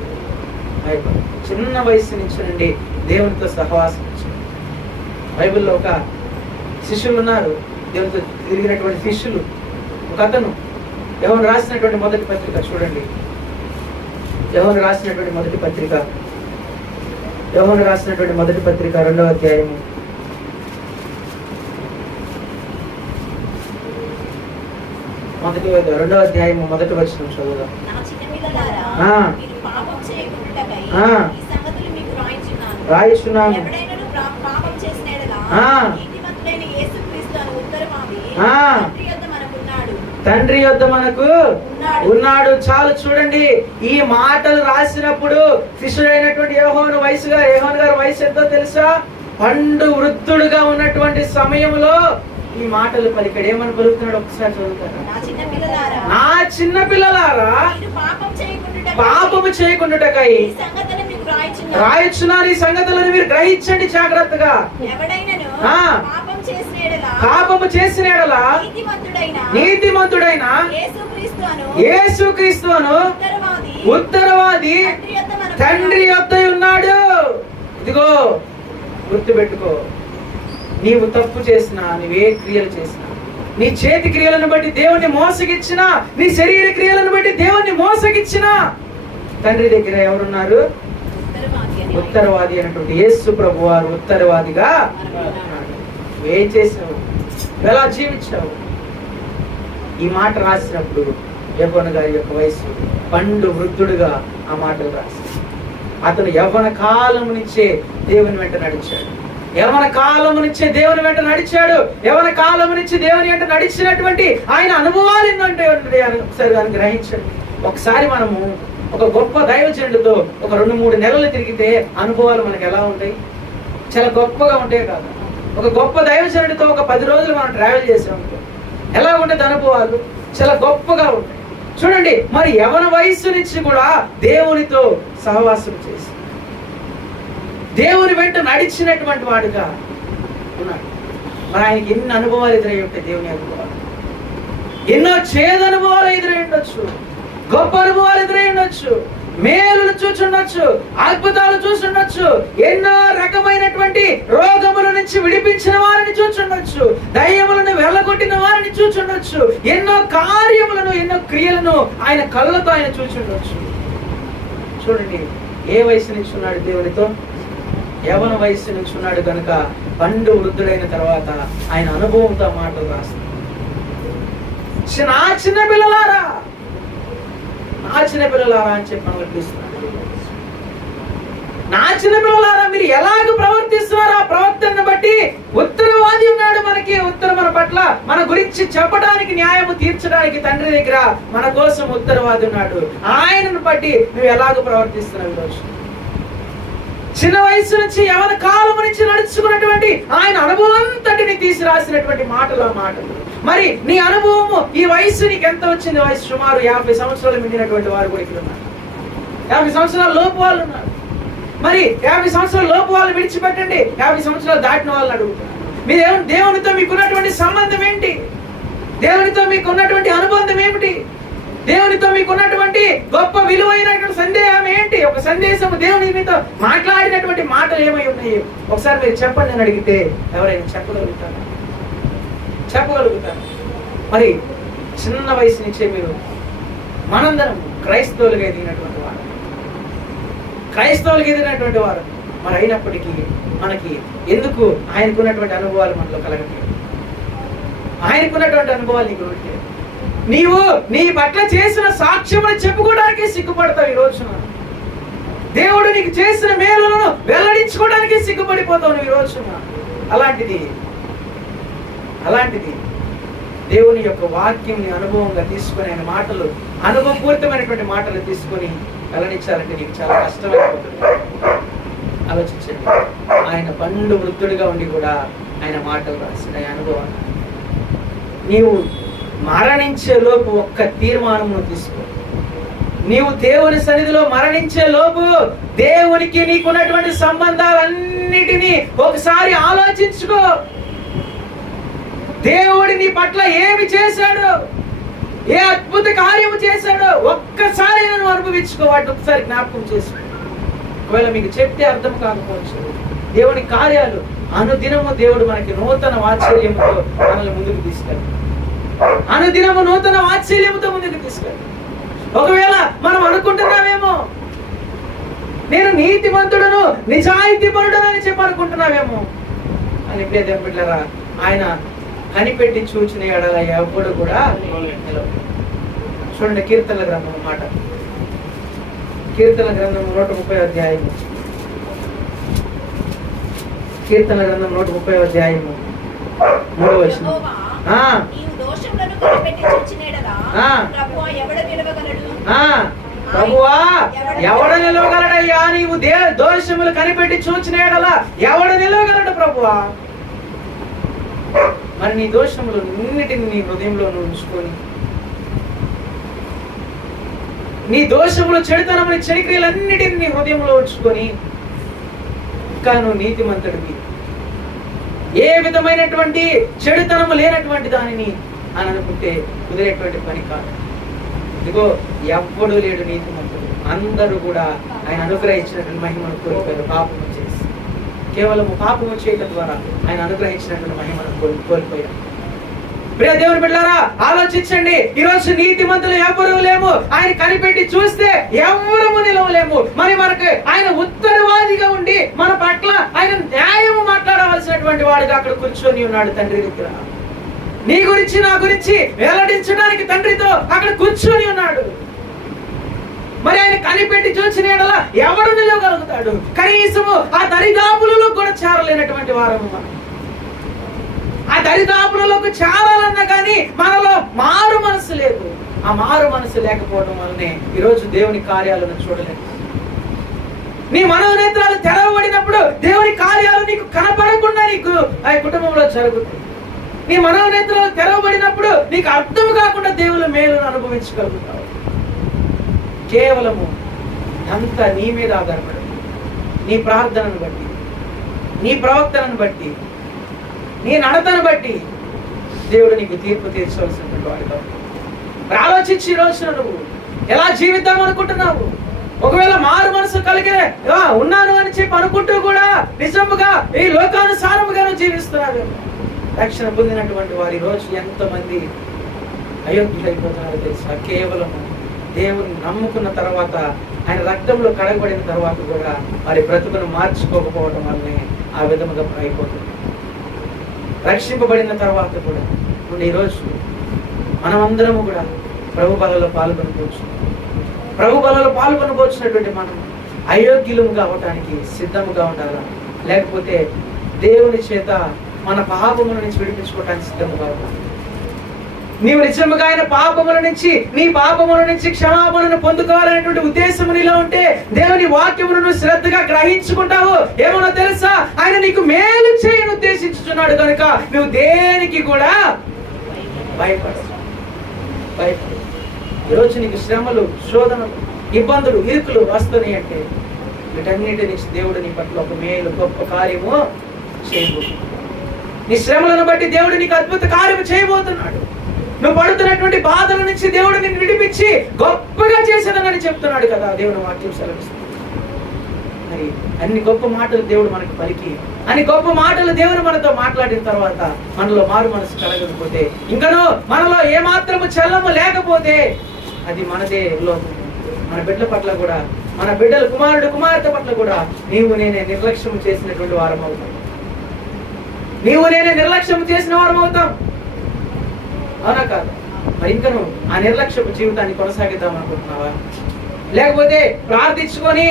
చిన్న వయసు నుంచి దేవునితో సహవాసం. బైబిల్లో ఒక శిష్యులు ఉన్నారు, దేవునితో తిరిగినటువంటి శిష్యులు. ఒక అతను యోహాను రాసినటువంటి మొదటి పత్రిక చూడండి. యోహాను రాసినటువంటి మొదటి పత్రిక 2వ అధ్యాయము 2వ అధ్యాయము 1వ వచనం చదువుదాం. రాయిస్తున్నాను. తండ్రి యొద్ద మనకు ఉన్నాడు. చాలు చూడండి. ఈ మాటలు రాసినప్పుడు శిష్యుడైనటువంటి యోహాను గారి వయసు ఎంతో తెలుసా? పండు వృద్ధుడుగా ఉన్నటువంటి సమయంలో ఈ మాటలు పలికాడు. ఏమని పలుకుతున్నాడు ఒకసారి చదువుతారా? నా చిన్న పిల్లలారా పాపము చేయకుండాటకై రాయచున్నాను ఈ సంగతులను మీరు గ్రహించండి జాగ్రత్తగా. పాపము చేసిన ఎడల నీతిమంతుడైన యేసుక్రీస్తును ఉత్తరవాది తండ్రి యొద్ద ఉన్నాడు. ఇదిగో గుర్తుపెట్టుకో, నీవు తప్పు చేసినా, నీవే క్రియలు చేసినా, నీ చేతి క్రియలను బట్టి దేవుణ్ణి మోసగిచ్చినా, నీ శరీర క్రియలను బట్టి దేవుణ్ణి మోసగిచ్చినా తండ్రి దగ్గర ఎవరున్నారు? ఉత్తరవాది అయినటువంటి యేసు ప్రభు వారు ఉత్తరవాదిగా ఏం చేసావు, ఎలా జీవించావు? ఈ మాట రాసినప్పుడు యోహాను గారి యొక్క వయసు పండు వృద్ధుడుగా ఆ మాటలు రాసి అతను యవ్వన కాలం నుంచే దేవుని వెంట నడిచాడు. యవ్వన కాలం నుంచే దేవుని వెంట నడిచాడు. యవ్వన కాలం నుంచి దేవుని వెంట నడిచినటువంటి ఆయన అనుభవాలు ఏంటంటే ఒకసారి దాన్ని గ్రహించండి. ఒకసారి మనము ఒక గొప్ప దైవజనుడితో ఒక 2-3 నెలలు తిరిగితే అనుభవాలు మనకు ఎలా ఉంటాయి? చాలా గొప్పగా ఉంటాయి కాదు. ఒక గొప్ప దైవజనుడితో ఒక 10 రోజులు మనం ట్రావెల్ చేసామనుకో, ఎలా ఉంటుంది అనుభవాలు? చాలా గొప్పగా ఉంటాయి. చూడండి, మరి యవ్వన వయస్సు నుంచి కూడా దేవునితో సహవాసం చేసి దేవుని వెంట నడిచినటువంటి వాడుగా ఉన్నాడు. మరి ఆయనకి ఎన్ని అనుభవాలు ఎదురై ఉంటాయి? దేవుని అనుభవాలు ఎన్నో చేదు అనుభవాలు ఎదురై ఉండొచ్చు, గొప్ప అనుభవాలు ఎదురై ఉండొచ్చు, మేలులు చూచుండొచ్చు, అద్భుతాలు చూసుండొచ్చు, ఎన్నో రకమైనటువంటి రోగముల నుంచి విడిపించిన వారిని చూచుండొచ్చు, దయ్యములను వెళ్ళగొట్టిన వారిని చూచుండొచ్చు, ఎన్నో కార్యములను ఎన్నో క్రియలను ఆయన కళ్ళతో ఆయన చూచుండొచ్చు. చూడండి, ఏ వయసు నుంచి ఉన్నాడు దేవునితో? యవన వయస్సు నుంచి ఉన్నాడు కనుక పండు వృద్ధుడైన తర్వాత ఆయన అనుభవంతో మాటలు రాస్తాడు. నా చిన్న పిల్లలారా అని చెప్పి మనల్ని పిలుస్తున్నాడు. నా చిన్న పిల్లలారా, మీరు ఎలాగ ప్రవర్తిస్తున్నారో ఆ ప్రవర్తనను బట్టి ఉత్తరవాది ఉన్నాడు మనకి. మన పట్ల మన గురించి చెప్పడానికి, న్యాయము తీర్చడానికి తండ్రి దగ్గర మన కోసం ఉత్తరవాది ఉన్నాడు. ఆయనను బట్టి నువ్వు ఎలాగ ప్రవర్తిస్తున్నావు ఈరోజు? చిన్న వయసు నుంచి యవన కాలం నుంచి నడుచుకున్నటువంటి ఆయన అనుభవం అంతటిని తీసి రాసినటువంటి మాటలు ఆ మాటలు. మరి నీ అనుభవము, ఈ వయసు నీకు ఎంత వచ్చింది? వయసు సుమారు 50 సంవత్సరాలు మిండినటువంటి వారు కూడా ఇక్కడ ఉన్నారు. 50 సంవత్సరాల లోపు వాళ్ళు ఉన్నారు. మరి 50 సంవత్సరాల లోపు వాళ్ళు విడిచిపెట్టండి, 50 సంవత్సరాలు దాటిన వాళ్ళని అడుగుతున్నారు. మీరు దేవునితో మీకున్నటువంటి సంబంధం ఏంటి? దేవునితో మీకున్నటువంటి అనుబంధం ఏమిటి? దేవునితో మీకున్నటువంటి గొప్ప విలువైనటువంటి సందేహం ఏంటి? ఒక సందేశం దేవుని మీతో మాట్లాడినటువంటి మాటలు ఏమై ఉన్నాయి? ఒకసారి మీరు చెప్పండి అని అడిగితే ఎవరైనా చెప్పగలుగుతారు? మరి చిన్న వయసు నుంచే మీరు మనందరం క్రైస్తవులుగా ఎదిగినటువంటి వారు మరి అయినప్పటికీ మనకి ఎందుకు ఆయనకున్నటువంటి అనుభవాలు మనలో కలగట్లేదు? ఆయనకున్నటువంటి అనుభవాలు నీకు ఉండట్లేదు. నీవు నీ పట్ల చేసిన సాక్ష్యమును చెప్పుకోవడానికి సిగ్గుపడతావు. ఈ రోజున దేవుడు నీకు చేసిన మేలులను వెల్లడించుకోవడానికి సిగ్గుపడిపోతావు నువ్వు ఈ రోజున. అలాంటిది దేవుని యొక్క వాక్యం నీ అనుభవంగా తీసుకొని, ఆయన మాటలు అనుభవపూరితమైనటువంటి మాటలు తీసుకొని వెల్లడించాలంటే నీకు చాలా కష్టమైపోతుంది. ఆలోచించండి. ఆయన పండు వృద్ధుడిగా ఉండి కూడా ఆయన మాటలు రాసిన ఆయన అనుభవాన్ని నీవు మరణించే లోపు ఒక్క తీర్మానము తీసుకో. నీవు దేవుని సన్నిధిలో మరణించే లోపు దేవునికి నీకున్నటువంటి సంబంధాలన్నిటినీ ఒకసారి ఆలోచించుకో. దేవుడి నీ పట్ల ఏమి చేశాడు, ఏ అద్భుత కార్యము చేశాడో ఒక్కసారి నువ్వు అనుభవించుకో. వాటిని ఒకసారి జ్ఞాపకం చేసుకో. ఒకవేళ మీకు చెప్తే అర్థం కాకపోవచ్చు. దేవుని కార్యాలు అనుదినము దేవుడు మనకి నూతన వాత్సల్యముతో మనల్ని ముందుకు తీసుకెళ్తాడు. అనుదినము నూతన వాత్సల్యముతో ముందుకు తీసుకెళ్తాడు. ఒకవేళ మనం అనుకుంటున్నావేమో, నేను నీతిమంతుడను నిజాయితీపరుడను అని చెప్పి అనుకుంటున్నావేమో అని. దేవుని బిడ్డలారా, ఆయన కనిపెట్టి చూచిన ఎడల ఎప్పుడు కూడా నిలవడు. చూడండి, కీర్తనల గ్రంథం మాట. కీర్తనల గ్రంథం 130వ అధ్యాయము. కీర్తనల గ్రంథం 130వ అధ్యాయము 3వ వచనం. ప్రభువా, ఎవడ నిలవగలడయ్యా? నీవు దోషములు కనిపెట్టి చూచిన ఎడల ఎవడ నిలవగలడు ప్రభువా? మరి నీ దోషములు అన్నిటిని నీ హృదయంలో ఉంచుకొని, నీ దోషములు, చెడుతనములు, చెడుక్రియలన్నిటిని నీ హృదయంలో ఉంచుకొని ఇంకా నువ్వు నీతిమంతుడివి, ఏ విధమైనటువంటి చెడుతనము లేనటువంటి దానిని అని అనుకుంటే కుదిరేటువంటి పని కాదు. ఇదిగో, ఎవ్వడు లేడు నీతిమంతుడు. అందరూ కూడా ఆయన అనుగ్రహించినటువంటి మహిమను కోల్పోయారు పాపము చేసి. కేవలము పాపము చేయడం ద్వారా ఆయన అనుగ్రహించినటువంటి మహిమను కోల్పోయారు. ప్రియ దేవుని బిడ్డలారా, ఆలోచించండి. ఈరోజు నీతిమంతులు ఎవరు లేము. ఆయన కనిపెట్టి చూస్తే ఎవరము నిలవలేము. మరి మనకు ఆయన ఉత్తరవాదిగా ఉండి మన పట్ల ఆయన న్యాయము మాట్లాడవలసినటువంటి వాడిగా అక్కడ కూర్చొని ఉన్నాడు తండ్రి దగ్గర. నీ గురించి, నా గురించి వెల్లడించడానికి తండ్రితో అక్కడ కూర్చొని ఉన్నాడు. మరి ఆయన కనిపెట్టి చూసిన ఎడల ఎవడు నిలవగలుగుతాడు? కనీసము ఆ దరిదాపులలో కూడా చేరలేనటువంటి వారము మనం. ఆ దరిదాపులలోకి చేరాలన్నా కానీ మనలో మారు మనసు లేదు. ఆ మారు మనసు లేకపోవడం వల్లనే ఈరోజు దేవుని కార్యాలను చూడలేదు. నీ మనోనేత్రాలు తెరవబడినప్పుడు దేవుని కార్యాలు నీకు కనపడకుండా నీకు ఆ కుటుంబంలో జరుగుతాయి. నీ మనోనేత్రాలు తెరవబడినప్పుడు నీకు అర్థం కాకుండా దేవుని మేలును అనుభవించగలుగుతావు. కేవలము అంతా నీ మీద ఆధారపడి, నీ ప్రార్థనను బట్టి, నీ ప్రవక్తలను బట్టి, నీ నడతను బట్టి దేవుడు నీకు తీర్పు తీర్చవలసినటువంటి వాడుగా. ఆలోచించి ఈ రోజున నువ్వు ఎలా జీవిద్దాం అనుకుంటున్నావు? ఒకవేళ మారు మనసు కలిగే ఉన్నాను అని చెప్పి అనుకుంటూ కూడా నిజముగా ఈ లోకానుసారముగా జీవిస్తున్నావు. రక్షణ పొందినటువంటి వారి రోజు ఎంతమంది అయోగ్యులైపోతున్నారో తెలుసా? కేవలము దేవుని నమ్ముకున్న తర్వాత, ఆయన రక్తంలో కడగబడిన తర్వాత కూడా వారి బ్రతుకును మార్చుకోకపోవడం వల్లనే ఆ విధముగా అయిపోతుంది. రక్షింపబడిన తర్వాత కూడా ఈరోజు మనమందరము కూడా ప్రభు బలలో పాల్గొనుకోవచ్చు. ప్రభు బలలో పాల్గొనవచ్చినటువంటి మనం అయోగ్యులుగా అవటానికి సిద్ధముగా ఉండాలా, లేకపోతే దేవుని చేత మన పాపముల నుంచి విడిపించుకోవడానికి సిద్ధముగా ఉండాలి. నీవు నిజముగా ఆయన పాపముల నుంచి, నీ పాపముల నుంచి క్షమాపణను పొందుకోవాలనేటువంటి ఉద్దేశం నీలో ఉంటే దేవుని వాక్యమును శ్రద్ధగా గ్రహించుకుంటావు. ఏమన్నా తెలుసా, ఆయన నీకు మేలు చేయని ఉద్దేశించుతున్నాడు కనుక నువ్వు దేనికి కూడా భయపడవు. ఈరోజు నీకు శ్రమలు, శోధనలు, ఇబ్బందులు, ఇరుకులు వస్తున్నాయి అంటే వీటన్నిటి నుంచి దేవుడు నీ పట్ల ఒక మేలు, గొప్ప కార్యము చేయబోతున్నాడు. నీ శ్రమలను బట్టి దేవుడు నీకు అద్భుత కార్యము చేయబోతున్నాడు. నువ్వు పడుతున్నటువంటి బాధల నుంచి దేవుడు నిన్ను విడిపించి గొప్పగా చేసేదనని చెప్తున్నాడు కదా దేవుని వాక్యం సెలవిస్తుంది. మరి అన్ని గొప్ప మాటలు దేవుడు మనకు పలికి, అన్ని గొప్ప మాటలు దేవుడు మనతో మాట్లాడిన తర్వాత మనలో మారు మనసు కలగకపోతే, ఇంకనూ మనలో ఏమాత్రము చల్లము లేకపోతే అది మనదే లోపం. మన బిడ్డల పట్ల కూడా, మన బిడ్డల కుమారుడు కుమార్తె పట్ల కూడా నీవు నేనే నిర్లక్ష్యం చేసినటువంటి వారం అవుతాం. నీవు నేనే నిర్లక్ష్యం చేసిన వారం అవుతాం. అవునా కాదు? మరి ఇంకను ఆ నిర్లక్ష్యపు జీవితాన్ని కొనసాగిద్దాం అనుకుంటున్నావా? లేకపోతే ప్రార్థించుకొని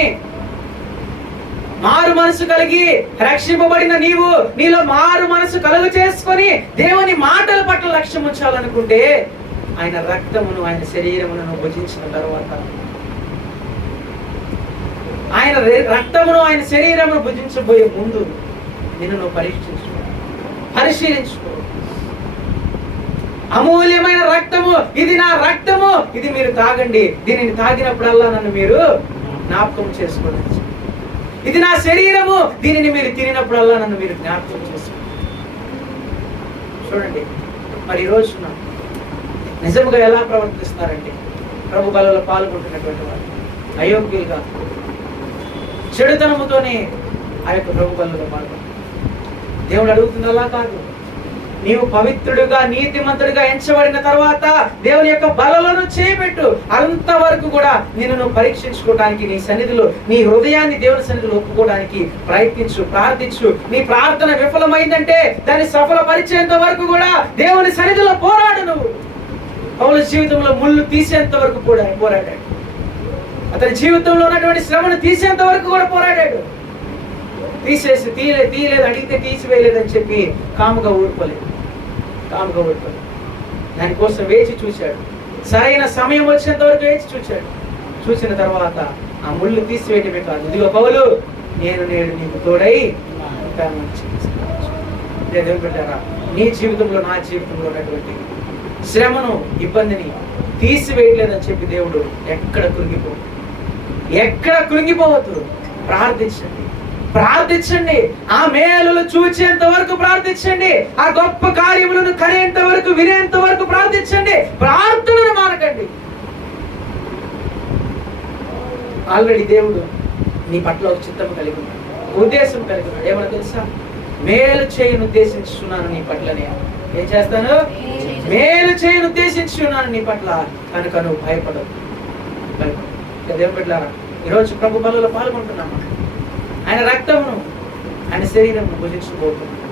మారు మనసు కలిగి రక్షింపబడిన నీలో మారు మనసు కలుగు చేసుకొని దేవుని మాటల పట్ల లక్ష్యం ఉంచాలనుకుంటే ఆయన రక్తమును, ఆయన శరీరమును భుజించిన తర్వాత, ఆయన రక్తమును, ఆయన శరీరమును భుజించబోయే ముందు నిన్ను నువ్వు పరిశీలించుకో. అమూల్యమైన రక్తము, ఇది నా రక్తము, ఇది మీరు తాగండి, దీనిని తాగినప్పుడల్లా నన్ను మీరు జ్ఞాపకం చేసుకోండి. ఇది నా శరీరము, దీనిని మీరు తినినప్పుడల్లా నన్ను మీరు జ్ఞాపకం చేసుకోండి. చూడండి, మరి ఈ రోజున నిజముగా ఎలా ప్రవర్తిస్తారంటే ప్రభు బలలో పాల్గొంటున్నటువంటి వారు అయోగ్యులుగా చెడుతనముతోనే ఆ యొక్క ప్రభు బలలో పాల్గొంటారు. దేవుడు అడుగుతుంది అలా కాదు. నీవు పవిత్రుడుగా, నీతిమంతుడిగా ఎంచబడిన తర్వాత దేవుని యొక్క బలలను చేపెట్టు. అంతవరకు కూడా నిన్ను నువ్వు పరీక్షించుకోవడానికి, నీ సన్నిధిలో, నీ హృదయాన్ని దేవుని సన్నిధిలో ఒప్పుకోవడానికి ప్రయత్నించు, ప్రార్థించు. నీ ప్రార్థన విఫలమైందంటే దాన్ని సఫలపరిచేంత వరకు కూడా దేవుని సన్నిధిలో పోరాడు. నువ్వు పౌలు జీవితంలో ముళ్ళు తీసేంత వరకు కూడా పోరాడాడు. అతని జీవితంలో ఉన్నటువంటి శ్రమను తీసేంత వరకు కూడా పోరాడాడు. తీసేసి తీయలేదు, అడిగితే తీసివేయలేదని చెప్పి కాముగా ఊరుకోలేదు. దానికోసం వేచి చూశాడు. సరైన సమయం వచ్చేంత వరకు వేచి చూశాడు. చూసిన తర్వాత ఆ ముళ్ళు తీసివేయటమే కాదు, ఇదిగో పౌలు, నేడు నీకు తోడై పెట్టారా, నీ జీవితంలో, నా జీవితంలో ఉన్నటువంటి శ్రమను, ఇబ్బందిని తీసివేయట్లేదని చెప్పి దేవుడు ఎక్కడ కృంగిపోవద్దు. ప్రార్థించండి. ఆ మేలులు చూచేంత వరకు ప్రార్థించండి. ఆ గొప్ప కార్యములను కనేంత వరకు, వినేంత వరకు ప్రార్థించండి. ప్రార్థనను మానకండి. ఆల్రెడీ దేవుడు నీ పట్ల ఒక చిత్తం కలిగి ఉన్నాడు, ఉద్దేశం కలిగి ఉన్నాడు. ఏమన్నా తెలుసా? మేలు చేయని ఉద్దేశించున్నాను నీ పట్లనే. ఏం చేస్తాను? మేలు చేయని ఉద్దేశించున్నాను నీ పట్ల కనుక నువ్వు భయపడవు. దేవుని బిడ్డలారా, ఈరోజు ప్రభు బలలో పాల్గొంటున్నాము. ఆయన రక్తమును, ఆయన శరీరమును భుజించబోతున్నాడు.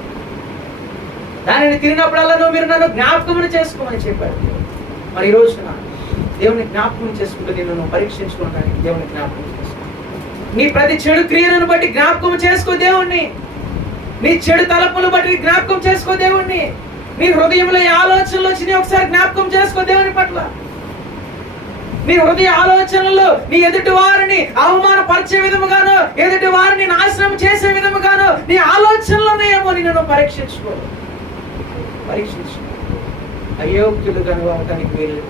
దానిని తిరిగినప్పుడల్లా మీరు నన్ను జ్ఞాపకమును చేసుకోమని చెప్పాడు. మరి ఈ రోజున దేవుని జ్ఞాపకం చేసుకుంటూ నిన్ను పరీక్షించుకోవడానికి దేవుని జ్ఞాపకం చేసుకో. నీ ప్రతి చెడు క్రియలను బట్టి జ్ఞాపకం చేసుకో దేవుణ్ణి. నీ చెడు తలపులు బట్టి జ్ఞాపకం చేసుకో దేవుణ్ణి. నీ హృదయంలో ఏ ఆలోచనలు వచ్చినాయి ఒకసారి జ్ఞాపకం చేసుకో దేవుని పట్ల. నీ హృదయ ఆలోచనలు నీ ఎదుటి వారిని అవమానపరిచే విధముగాను, ఎదుటి వారిని నాశనం చేసే విధముగాను నీ ఆలోచనలున్నాయేమో నిన్ను పరీక్షించుకో. అయోగ్యులుగా అవటానికి వీలు,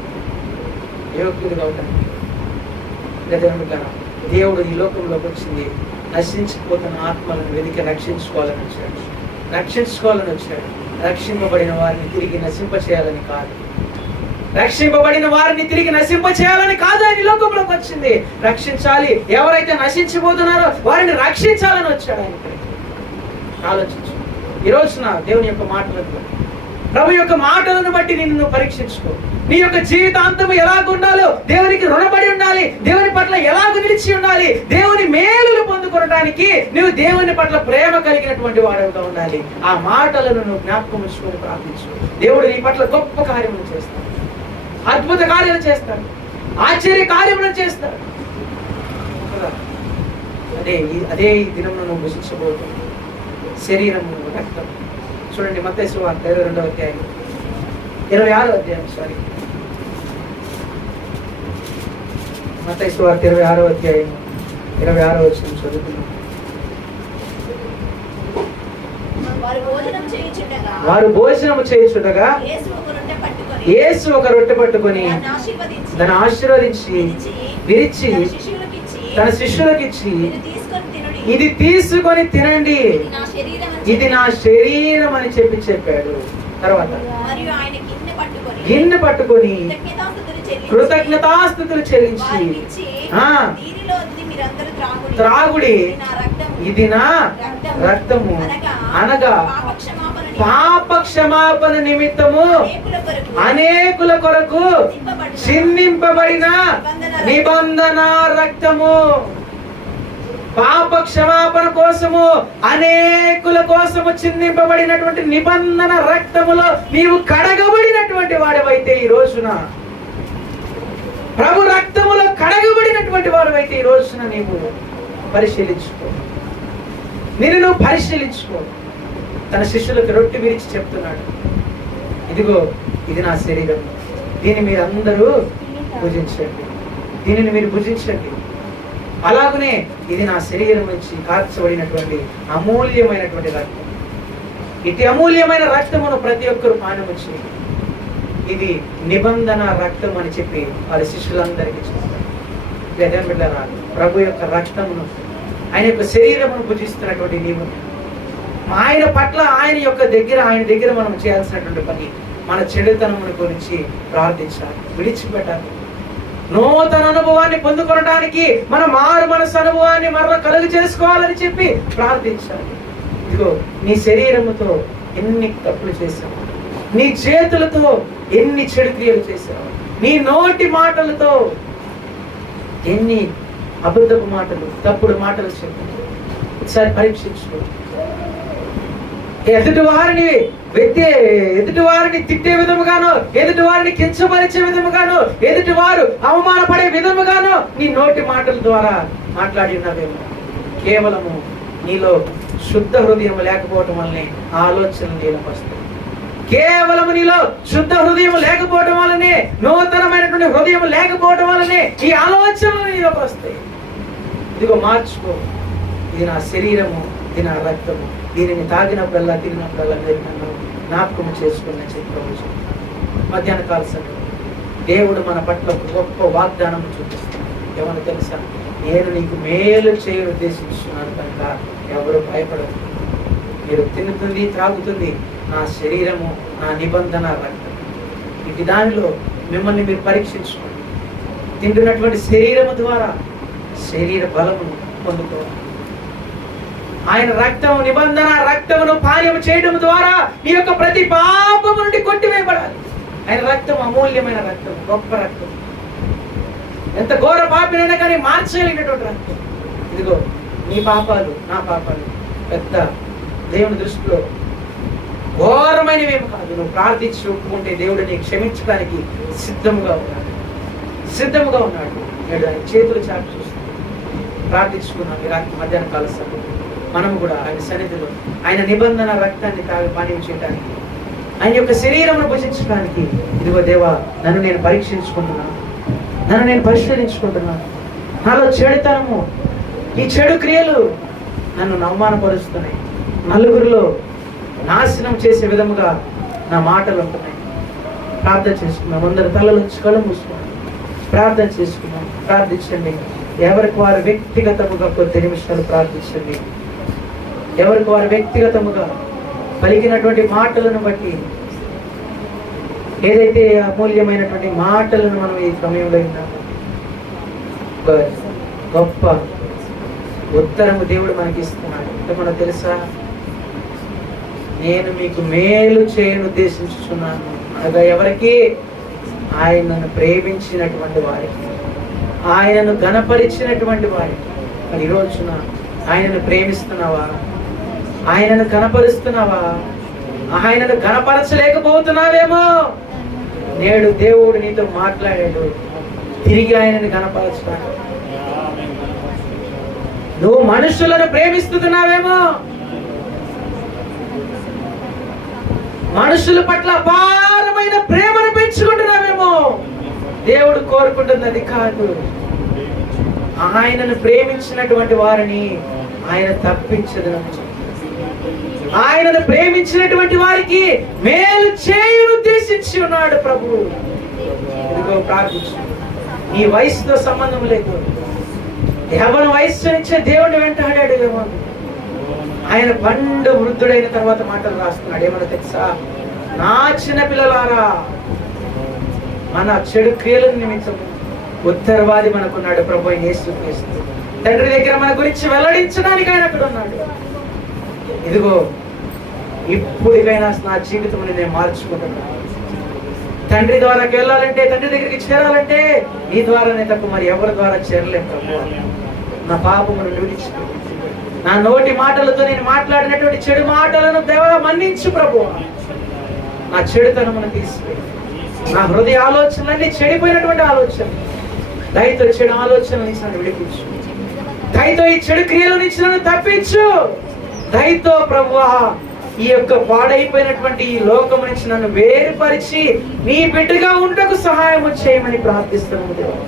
అయోగ్యులుగా అవటానికి. దేవుడు ఈ లోకంలోకి వచ్చింది నశించిపోతున్న ఆత్మలను వెతికి రక్షించుకోవాలని వచ్చాడు. రక్షింపబడిన వారిని తిరిగి నశింపచేయాలని కాదు. ఆయన లోకంలోకి వచ్చింది. రక్షించాలి. ఎవరైతే నశించిపోతున్నారో వారిని రక్షించాలని వచ్చాడు ఆయన. ఆలోచించు. ఈ రోజున దేవుని యొక్క మాటలకు ప్రభు యొక్క మాటలను బట్టి నిన్ను పరీక్షించుకో. నీ యొక్క జీవితాంతం ఎలాగుండాలో, దేవునికి రుణపడి ఉండాలి, దేవుని పట్ల ఎలాగ నిలిచి ఉండాలి, దేవుని మేలులు పొందుకోవడానికి నువ్వు దేవుని పట్ల ప్రేమ కలిగినటువంటి వాడుగా ఉండాలి. ఆ మాటలను నువ్వు జ్ఞాపకం ఉంచుకొని ప్రార్థించు. దేవుడు నీ పట్ల గొప్ప కార్యములు చేస్తాడు, అద్భుత కార్యాలు చేస్తాడు, ఆశ్చర్య కార్యములు చేస్తాడు. అదే ఈ దినంలో నువ్వు భుజించబోతుంది శరీరము రక్తం. చూడండి మత్తయి సువార్త 22వ అధ్యాయం 26వ అధ్యాయం మత్తయి సువార్త 26వ అధ్యాయం 26వ వచనం చదువుతున్నాం. వారు భోజనము చేయుచుండగా యేసు ఒక రొట్టె పట్టుకొని దాన్ని ఆశీర్వదించి విరిచి తన శిష్యులకు ఇచ్చి, ఇది తీసుకొని తినండి, ఇది నా శరీరం అని చెప్పాడు. తర్వాత గిన్నె పట్టుకొని కృతజ్ఞతాస్తుతులు చెల్లించి, త్రాగుడి, ఇది నా రక్తము, అనగా పాప క్షమాపణ నిమిత్తము అనేకుల కొరకు చిందింపబడిన నిబంధన రక్తము. పాప క్షమాపణ కోసము, అనేకుల కోసము చిందింపబడినటువంటి నిబంధన రక్తములో నీవు కడగబడినటువంటి వాడవైతే ఈ రోజున, ప్రభు రక్తములో కడగబడినటువంటి వాడవైతే ఈ రోజున నీవు పరిశీలించుకో, నిన్ను నువ్వు పరిశీలించుకో. తన శిష్యులకు రొట్టె విరిచి చెప్తున్నాడు, ఇదిగో ఇది నా శరీరం, దీన్ని మీరు అందరూ భుజించండి, దీనిని మీరు భుజించండి. అలాగనే ఇది నా శరీరం నుంచి కార్చబడినటువంటి అమూల్యమైనటువంటి రక్తం. ఇటు అమూల్యమైన రక్తమును ప్రతి ఒక్కరు పానము చేయండి, ఇది నిబంధన రక్తం అని చెప్పి వాళ్ళ శిష్యులందరికీ చెప్తారు. ప్రభు యొక్క రక్తమును, ఆయన యొక్క శరీరమును భుజిస్తున్నటువంటి నీవు, ఆయన పట్ల ఆయన దగ్గర మనం చేయాల్సినటువంటి పని, మన చెడుతనమును గురించి ప్రార్థించాలి, విడిచిపెట్టాలి. నూతన అనుభవాన్ని పొందుకోవడానికి మన మారు మనసు అనుభవాన్ని మరలా కలుగు చేసుకోవాలని చెప్పి ప్రార్థించాలి. ఇదిగో నీ శరీరముతో ఎన్ని తప్పులు చేశావు, నీ చేతులతో ఎన్ని చెడు క్రియలు చేశావు, నీ నోటి మాటలతో ఎన్ని అబద్ధపు మాటలు, తప్పుడు మాటలు చెప్పావు. ఒకసారి పరీక్షించుకో. ఎదుటి వారిని తిట్టే విధముగాను, ఎదుటి వారిని కించపరిచే విధముగాను, ఎదుటి వారు అవమానపడే విధముగాను నీ నోటి మాటల ద్వారా మాట్లాడి ఉన్నవేమో. కేవలము నీలో శుద్ధ హృదయం లేకపోవటం వల్లనే ఆలోచనలు నీలో వస్తాయి. కేవలం నీలో శుద్ధ హృదయం లేకపోవటం వల్లనే, నూతనమైనటువంటి హృదయం లేకపోవటం వల్లనే ఈ ఆలోచనలు నీలోకి వస్తాయి. ఇదిగో మార్చుకో, ఇది నా శరీరము, ఇది నా రక్తము, దీనిని తాగినప్పుడల్లా తిరిగినప్పుడల్లా మీరు నన్ను జ్ఞాపకం చేసుకుని చెప్పవచ్చు. మధ్యాహ్న కాల సమయంలో దేవుడు మన పట్ల ఒక గొప్ప వాగ్దానం చూపిస్తాడు. ఏమన్నా తెలుసా? నేను నీకు మేలు చేయ ఉద్దేశిస్తున్నాను కనుక ఎవరు భయపడదు. మీరు తినుతుంది, త్రాగుతుంది నా శరీరము, నా నిబంధన రక్తం. ఇటు దానిలో మిమ్మల్ని మీరు పరీక్షించుకోండి. తింటున్నటువంటి శరీరము ద్వారా శరీర బలమును పొందుకోవాలి. ఆయన రక్తం, నిబంధన రక్తమును పానీయం చేయడం ద్వారా నీ యొక్క ప్రతి పాపము నుండి కొట్టివేయబడాలి. ఆయన రక్తం అమూల్యమైన రక్తం, గొప్ప రక్తం. ఎంత ఘోర పాపినైనా కానీ మార్చగలిగినటువంటి రక్తం. ఇదిగో నీ పాపాలు, నా పాపాలు పెద్ద దేవుని దృష్టిలో ఘోరమైనవేమి కాదు. నువ్వు ప్రార్థించి ఒప్పుకుంటే దేవుడు నీకు క్షమించడానికి సిద్ధముగా ఉన్నాడు. నేడు ఆయన చేతులు చాటు చూస్తున్నాడు. ప్రార్థించుకున్నాం ఈ రాత్రి మధ్యాహ్న కాల సమయంలో మనము కూడా ఆయన సన్నిధిలో ఆయన నిబంధన రక్తాన్ని తాగి పానీయం చేయడానికి, ఆయన యొక్క శరీరమును భుజించడానికి, ఇదిగో దేవా నన్ను నేను పరీక్షించుకుంటున్నాను, నన్ను నేను పరిశీలించుకుంటున్నాను. నాలో చెడుతనము, ఈ చెడు క్రియలు నన్ను అవమానపరుస్తున్నాయి, నలుగురిలో నాశనం చేసే విధముగా నా మాటలు ఉంటున్నాయి. ప్రార్థన చేసుకున్నాం. అందరు తలలు కళ్ళు మూసుకున్నాం, ప్రార్థన చేసుకున్నాం. ప్రార్థించండి. ఎవరికి వారు వ్యక్తిగతముగా కొద్ది నిమిషాలు ప్రార్థించండి. ఎవరికి వారు వ్యక్తిగతముగా పలికినటువంటి మాటలను బట్టి, ఏదైతే అమూల్యమైనటువంటి మాటలను మనం ఈ సమయంలో విన్నామో, గొప్ప ఉత్తరము దేవుడు మనకి ఇస్తున్నాడు. మనకు తెలుసా? నేను మీకు మేలు చేయను ఉద్దేశించుచున్నాను. అనగా ఎవరికి? ఆయనను ప్రేమించినటువంటి వారికి, ఆయనను ఘనపరిచినటువంటి వారికి. మరి ఈ రోజున ఆయనను ప్రేమిస్తున్నావా? ఆయనను ఘనపరుస్తున్నావా? ఆయనను ఘనపరచలేకపోతున్నావేమో. నేడు దేవుడు నీతో మాట్లాడాడు, తిరిగి ఆయనను ఘనపరచుతాడు. నువ్వు మనుషులను ప్రేమిస్తున్నావేమో, మనుషుల పట్ల అపారమైన ప్రేమను పెంచుకుంటున్నావేమో. దేవుడు కోరుకుంటున్నది కాదు. ఆయనను ప్రేమించినటువంటి వారిని ఆయన తప్పించదు. ఆయనను ప్రేమించినటువంటి వారికి మేలు చేయను ఉద్దేశించి ఉన్నాడు ప్రభువు. ఇదిగో ప్రార్థించు. నీ వయసుతో సంబంధం లేదు. యవ్వన వయస్సు నుంచే దేవుడిని వెంటాడాడు యవ్వను. ఆయన పండు వృద్ధుడైన తర్వాత మాటలు రాస్తున్నాడు. ఏమన్నా తెలుసా? నా చిన్న పిల్లలారా, మన చెడు క్రియల నిమిత్తం ఉత్తరవాది మనకున్నాడు ప్రభు యేసుక్రీస్తు. తండ్రి దగ్గర మన గురించి వెల్లడించడానికి ఆయన అక్కడ ఉన్నాడు. ఇదిగో ఇప్పుడికైనా నా జీవితం నేను మార్చుకుంటున్నాను. తండ్రి ద్వారాకి వెళ్ళాలంటే, తండ్రి దగ్గరికి చేరాలంటే నీ ద్వారానే తప్ప మరి ఎవరి ద్వారా చేరలేం ప్రభు. నా పాపమును విడిచి, నా నోటి మాటలతో నేను మాట్లాడినటువంటి చెడు మాటలను దేవా మన్నించు ప్రభు. నా చెడుతనమును తీసుకుని, నా హృదయ ఆలోచనలన్నీ చెడిపోయినటువంటి ఆలోచన, దయతో చెడు ఆలోచనల నుంచి నన్ను విడిపించు. దయతో ఈ చెడు క్రియల నుంచి నన్ను తప్పించు. దయతో ప్రభువా ఈ యొక్క పాడైపోయినటువంటి ఈ లోకం నుంచి నన్ను వేరుపరిచి నీ బిడ్డగా ఉండకు సహాయం చేయమని ప్రార్థిస్తున్నాము దేవా.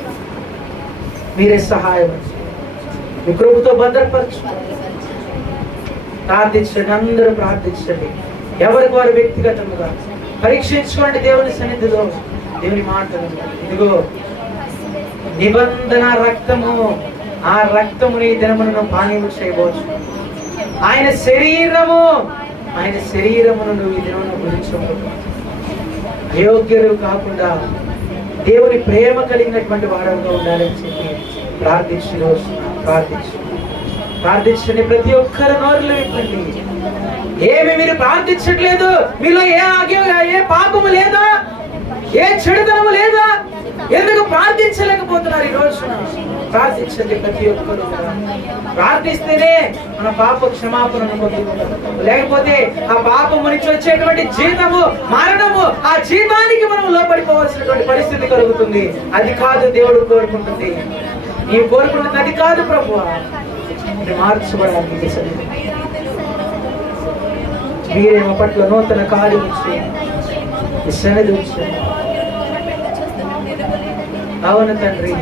మీరే సహాయం మీ కృపతో భద్రపరచు. ప్రార్థించండి, అందరూ ప్రార్థించండి. ఎవరికి వారు వ్యక్తిగతంగా పరీక్షించుకోండి దేవుని సన్నిధిలో. దేవుని మాటలు ఇదిగో నిబంధన రక్తము, ఆ రక్తముని దినమును పానీయం చేయవచ్చు. ఆయన శరీరము, ఆయన శరీరమును నువ్వు ఈ దినమును గురించకూడదు. అయోగ్యులు కాకుండా దేవుని ప్రేమ కలిగినటువంటి వాడుగా ఉండాలని చెప్పి ప్రార్థించండి. ప్రతి ఒక్కరు నోరులు విప్పండి. ఏమి మీరు ప్రార్థించట్లేదు? మీలో ఏ పాపము లేదా? ఏ చెడుతనము లేదా? ఎందుకు ప్రార్థించలేకపోతున్నారు ఈ రోజున? ప్రార్థించండి ప్రతి ఒక్కరు. ప్రార్థిస్తేనే మన పాప క్షమాపణను పొందుకుంటాం. లేకపోతే ఆ పాపము నుంచి వచ్చేటువంటి జీతము మరణము, ఆ జీవానికి మనం లోపడిపోవాల్సినటువంటి పరిస్థితి కలుగుతుంది. అది కాదు దేవుడు కోరుకుంటుంది. నీవు కోరుకుంటుంది అది కాదు ప్రభువా. మార్చబడాలి. మీరే మా పట్ల నూతన కార్యం చేయండి, సన్నిధి ఉంచండి. అవును తండ్రి,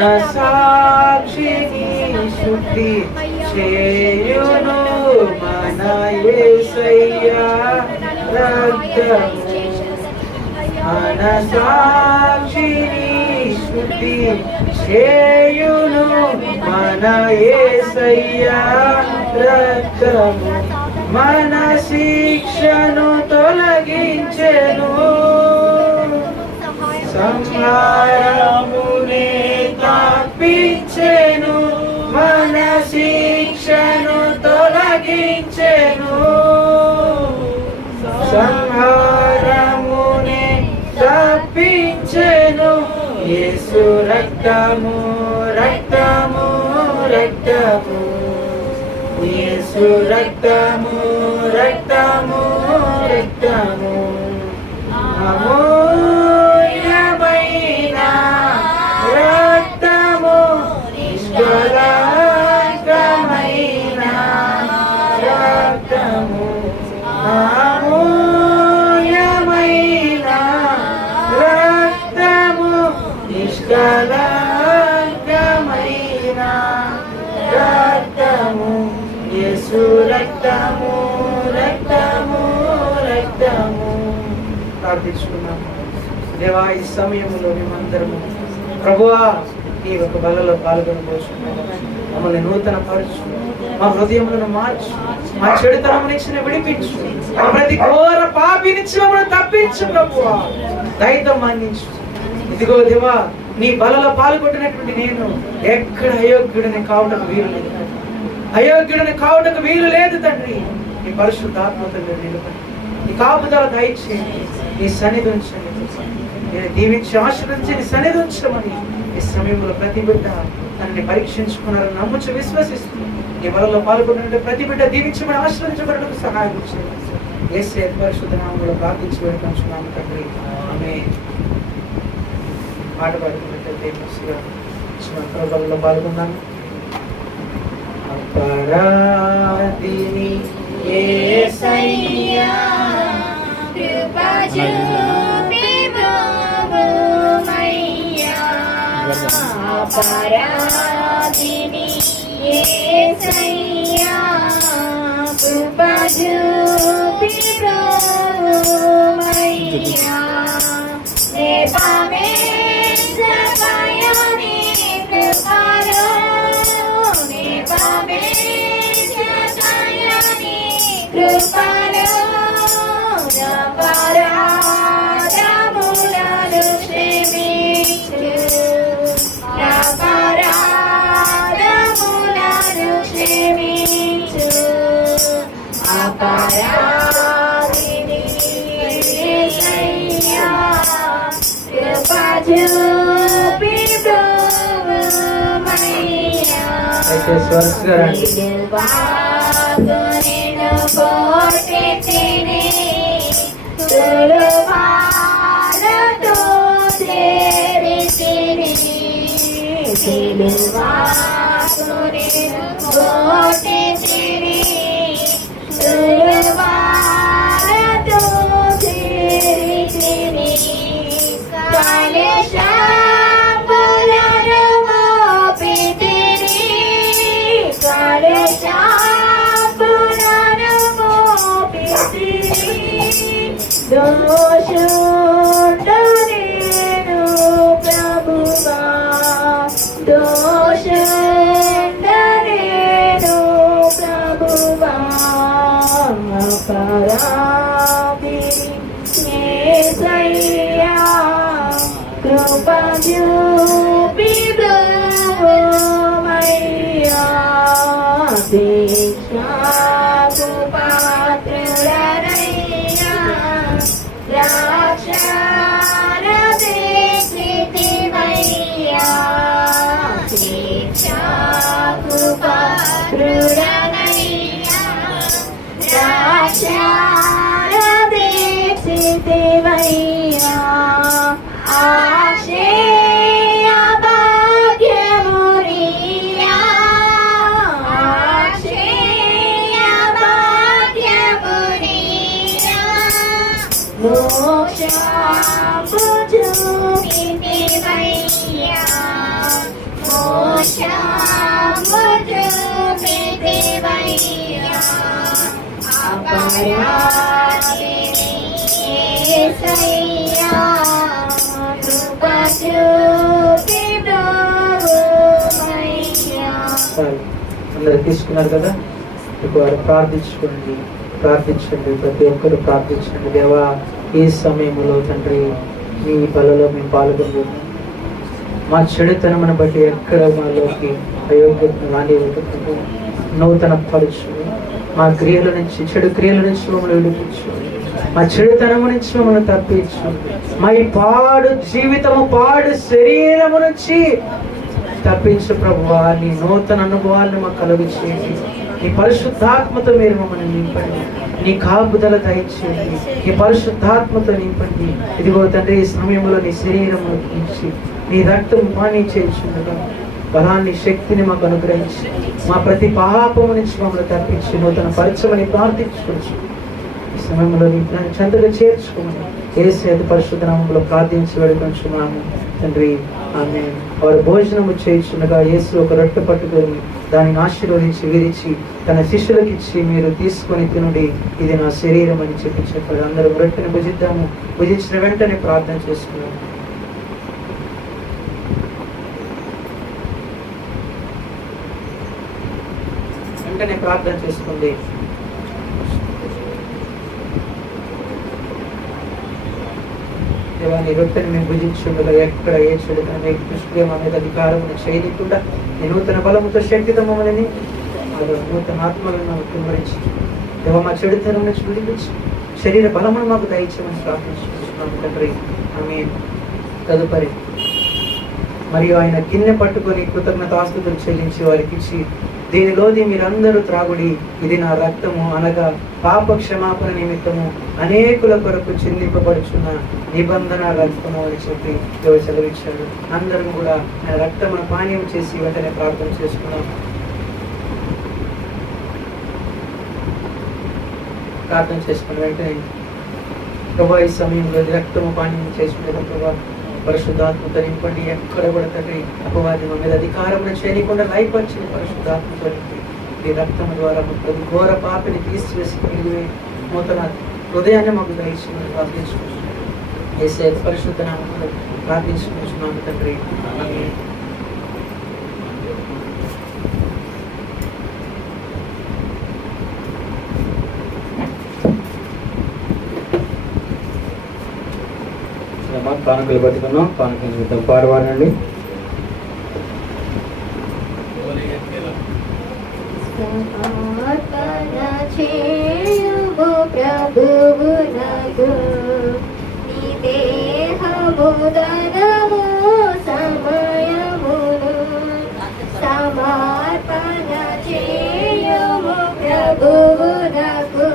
మన సాక్షిని శుద్ధి చేయును మన యేసయ్యా రక్తము. మన సాక్షిని శుద్ధి చేయును మన యేసయ్యా రక్తము. మన శిక్షను తొలగించెను, సంహారమునే తప్పించెను. మన శిక్షను తొలగించెను, రక్తము రక్తము యేసు రక్తము రక్తము రక్తము అమూల్యమైన రక్తము నిష్కళంకమైన రక్తము అమూల్యమైన రక్తము నిష్కళంకమైన రక్తము యేసు రక్తము రక్తము రక్తము. ప్రార్థించుకున్నాము. దేవా, ఈ సమయంలో మేమందరము ప్రభువా ఈ ఒక బలలో పాల్గొనబోతున్నాము. మమ్మల్ని నూతన పరచు, మా హృదయములను మార్చు, మా చెడుతనం నుంచి విడిపించు, మా ప్రతి ఘోర పాపి నుంచి మమ్మల్ని తప్పించు ప్రభువా, దయతో మన్నించు. ఇదిగో దేవా, నీ బలలో పాల్గొంటున్నటువంటి నేను ఎక్కడ అయోగ్యుడిని కావటకు వీలు లేదు, అయోగ్యుడిని కావటకు వీలు లేదు తండ్రి. నీ పరిశుద్ధాత్మతో నిలబడి నీ కాపుదల దయచేయండి, నీ సన్నిధి ఉంచండి, నేను దీవించి ఆశ్రయించి నీ సన్నిధి ఉంచమని ఈ సమయంలో ప్రతి బిడ్డ తనని పరీక్షించుకున్నారని నమ్ముచు విశ్వసిస్తూ నీ బలలో పాల్గొన్నట్టు ప్రతి బిడ్డ దీవించబడి ఆశ్రయించబడటకు సహాయం చేయండి. యేసే పరిశుద్ధ నామములో ప్రార్థించి వేడుకొంచున్నాము తండ్రి, ఆమేన్. పాట పాడుకున్నట్లయితే బలలో పాల్గొన్నాను. అపరాధిని యేసయ్యా కృపా చూపి బ్రోవుమయ్యా, అపరాధిని యేసయ్యా కృపా చూపి బ్రోవుమయ్యా, నే పామే సపయని కృపలో, నే పామే సపయని కృపలో, అపరాధములను క్షమించు, అపరాధములను క్షమించు, అపరాధిని యేసయ్యా కృపా చూపి బ్రోవుమయ్యా, నిలువాగునిను కోటెతిని సులువాలతో చేరితిని, నిలువాగునిను కోటెతిని సులువాలతో చేరితిని, కలశములను మోపితిని, కలశములను మోపితిని, దోషుండు నేను ప్రభువా, దోషుండు నేను ప్రభువా, అపరాధిని యేసయ్యా కృపా చూపి బ్రోవుమయ్యా, దీక్షకు పాత్రుడనయ్యా, రక్షణ దీక్షితివయ్యా, దీక్షకు పాత్రుడనయ్యా, రక్షణ దీక్షితివయ్యా, ఆశయ భాగ్యమునియా, ఆశయ భాగ్యమునియా, మోక్షము చూపితివయ్యా, మోక్షము చూపితివయ్యా, అపరాధిని యేసయ్యా కృపా చూపి బ్రోవుమయ్యా. అందరు తీసుకున్నారు కదా, వారు ప్రార్థించుకోండి, ప్రార్థించండి, ప్రతి ఒక్కరు ప్రార్థించండి. దేవా, ఈ సమయంలో తండ్రి మీ బలలో మేము పాల్గొన్నాము. మా చెడుతనమును బట్టి ఎక్కడ మాలోకి అయోగ్యతను రానివ్వకుండా నూతన పరుచు, మా క్రియల నుంచి, చెడు క్రియల నుంచి మమ్మల్ని విడిపించు, మా చెడుతనము నుంచి మమ్మల్ని తప్పించు, మా ఈ పాడు జీవితము, పాడు శరీరము నుంచి తప్పించు ప్రభువా. నీ నూతన అనుభవాలను మాకు కలుగు చేయండి. నీ పరిశుద్ధాత్మతో మీరు మమ్మల్ని నింపండి. నీ కాపుదల దయచేయండి. నీ పరిశుద్ధాత్మతో నింపండి. ఇదిగో తండ్రి, ఈ సమయంలో నీ శరీరము నుంచి నీ రక్తం పానీ చేయించుండగా బలాన్ని, శక్తిని మాకు అనుగ్రహించి మా ప్రతి పాపము నుంచి మమ్మల్ని తప్పించి నూతన పరిచయమని ప్రార్థించుకోవచ్చు. ఈ సమయంలో నీ చెంతగా చేర్చుకోమని యేసు పరిశుద్ధ నామములో ప్రార్థించి వేడుకొంచున్నాము తండ్రి. ఆమె వారు భోజనము చేయించుండగా యేసు ఒక రొట్టె పట్టుకొని దానిని ఆశీర్వదించి విరిచి తన శిష్యులకు ఇచ్చి, మీరు తీసుకొని తినుడి, ఇది నా శరీరం అని చెప్పాడు. అందరూ రొట్టెని భుజిద్దాము. భుజించిన వెంటనే ప్రార్థన చేసుకున్నాము. వెంటనే ప్రార్థన చేసుకోండి. దేవాన్ని రొట్టెని మేము భుజించుండగా ఎక్కడ ఏ చెడు దృష్టిగా మా మీద అధికారం చేయకుండా నూతన బలముతో శక్తితో మమ్మల్ని నూతన ఆత్మలను కుమరించి దేవ మా చెడుతనం నుంచి విడిపించి శరీర బలమును మాకు దయచేయమని ప్రార్థించుకుంటున్నాము తండ్రి. ఆమేన్. తదుపరి మరియు ఆయన గిన్నె పట్టుకొని కృతజ్ఞతాస్తుతులు చెల్లించి వారికి ఇచ్చి, దీనిలోది మీరందరూ త్రాగుడి, ఇది నా రక్తము, అనగా పాప క్షమాపణ నిమిత్తము అనేకుల కొరకు చెల్లింపబడుచున్న నిబంధన రక్తము అని చెప్పి దేవుడు సెలవిచ్చాడు. అందరం కూడా ఆయన రక్తమును పానీయం చేసి వెంటనే ప్రార్థన చేసుకున్నాం. ప్రార్థన చేసుకున్న వెంటనే ప్రభా ఈ సమయంలో రక్తము పానీయం చేసుకునే ప్రభా పరిశుద్ధాత్మతో నింపండి. ఎక్కడ కూడా తండ్రి అపవాది మా మీద అధికారం చేయకుండా లైపరిచిన పరిశుద్ధాత్మతో నింపి ఈ రక్తం ద్వారా ప్రతి ఘోర పాపిని తీసివేసి నూతన హృదయాన్ని మాకు దయచేయమని ప్రార్థించుకుంటున్నాం. యేసయ్య పరిశుద్ధ నామములో ప్రార్థించుకుంటున్నాము తండ్రి. ఆమేన్. కానుకలు పట్టుకున్నాం. కానుకలు చూద్దాం. పాడవారండి. సమర్పణ చేయుము ప్రభువునకు, నీ దేహము ధనము సమయమును. సమర్పణ చేయుము ప్రభువునకు,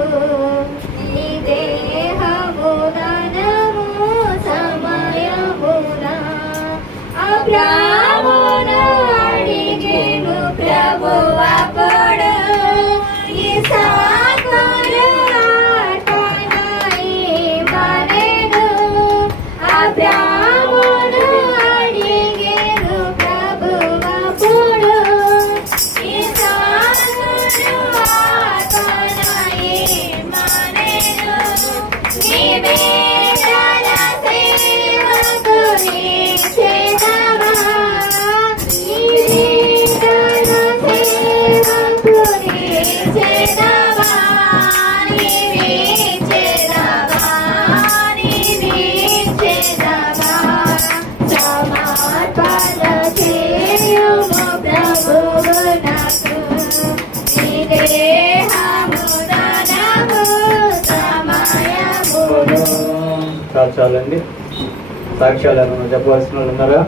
నీ దేహము ధనము సమయమున. అబ్రాహామును అడిగెను ప్రభువప్పుడు, ఇస్సాకును అర్పణ ఇమ్మనెను. అబ్రాహామును అడిగెను ప్రభువప్పుడు, ఇస్సాకును అర్పణ ఇమ్మనెను. నీవే చాలండి. సాక్ష్యాలు ఏమైనా చెప్పవలసిన వాళ్ళు ఉన్నారా?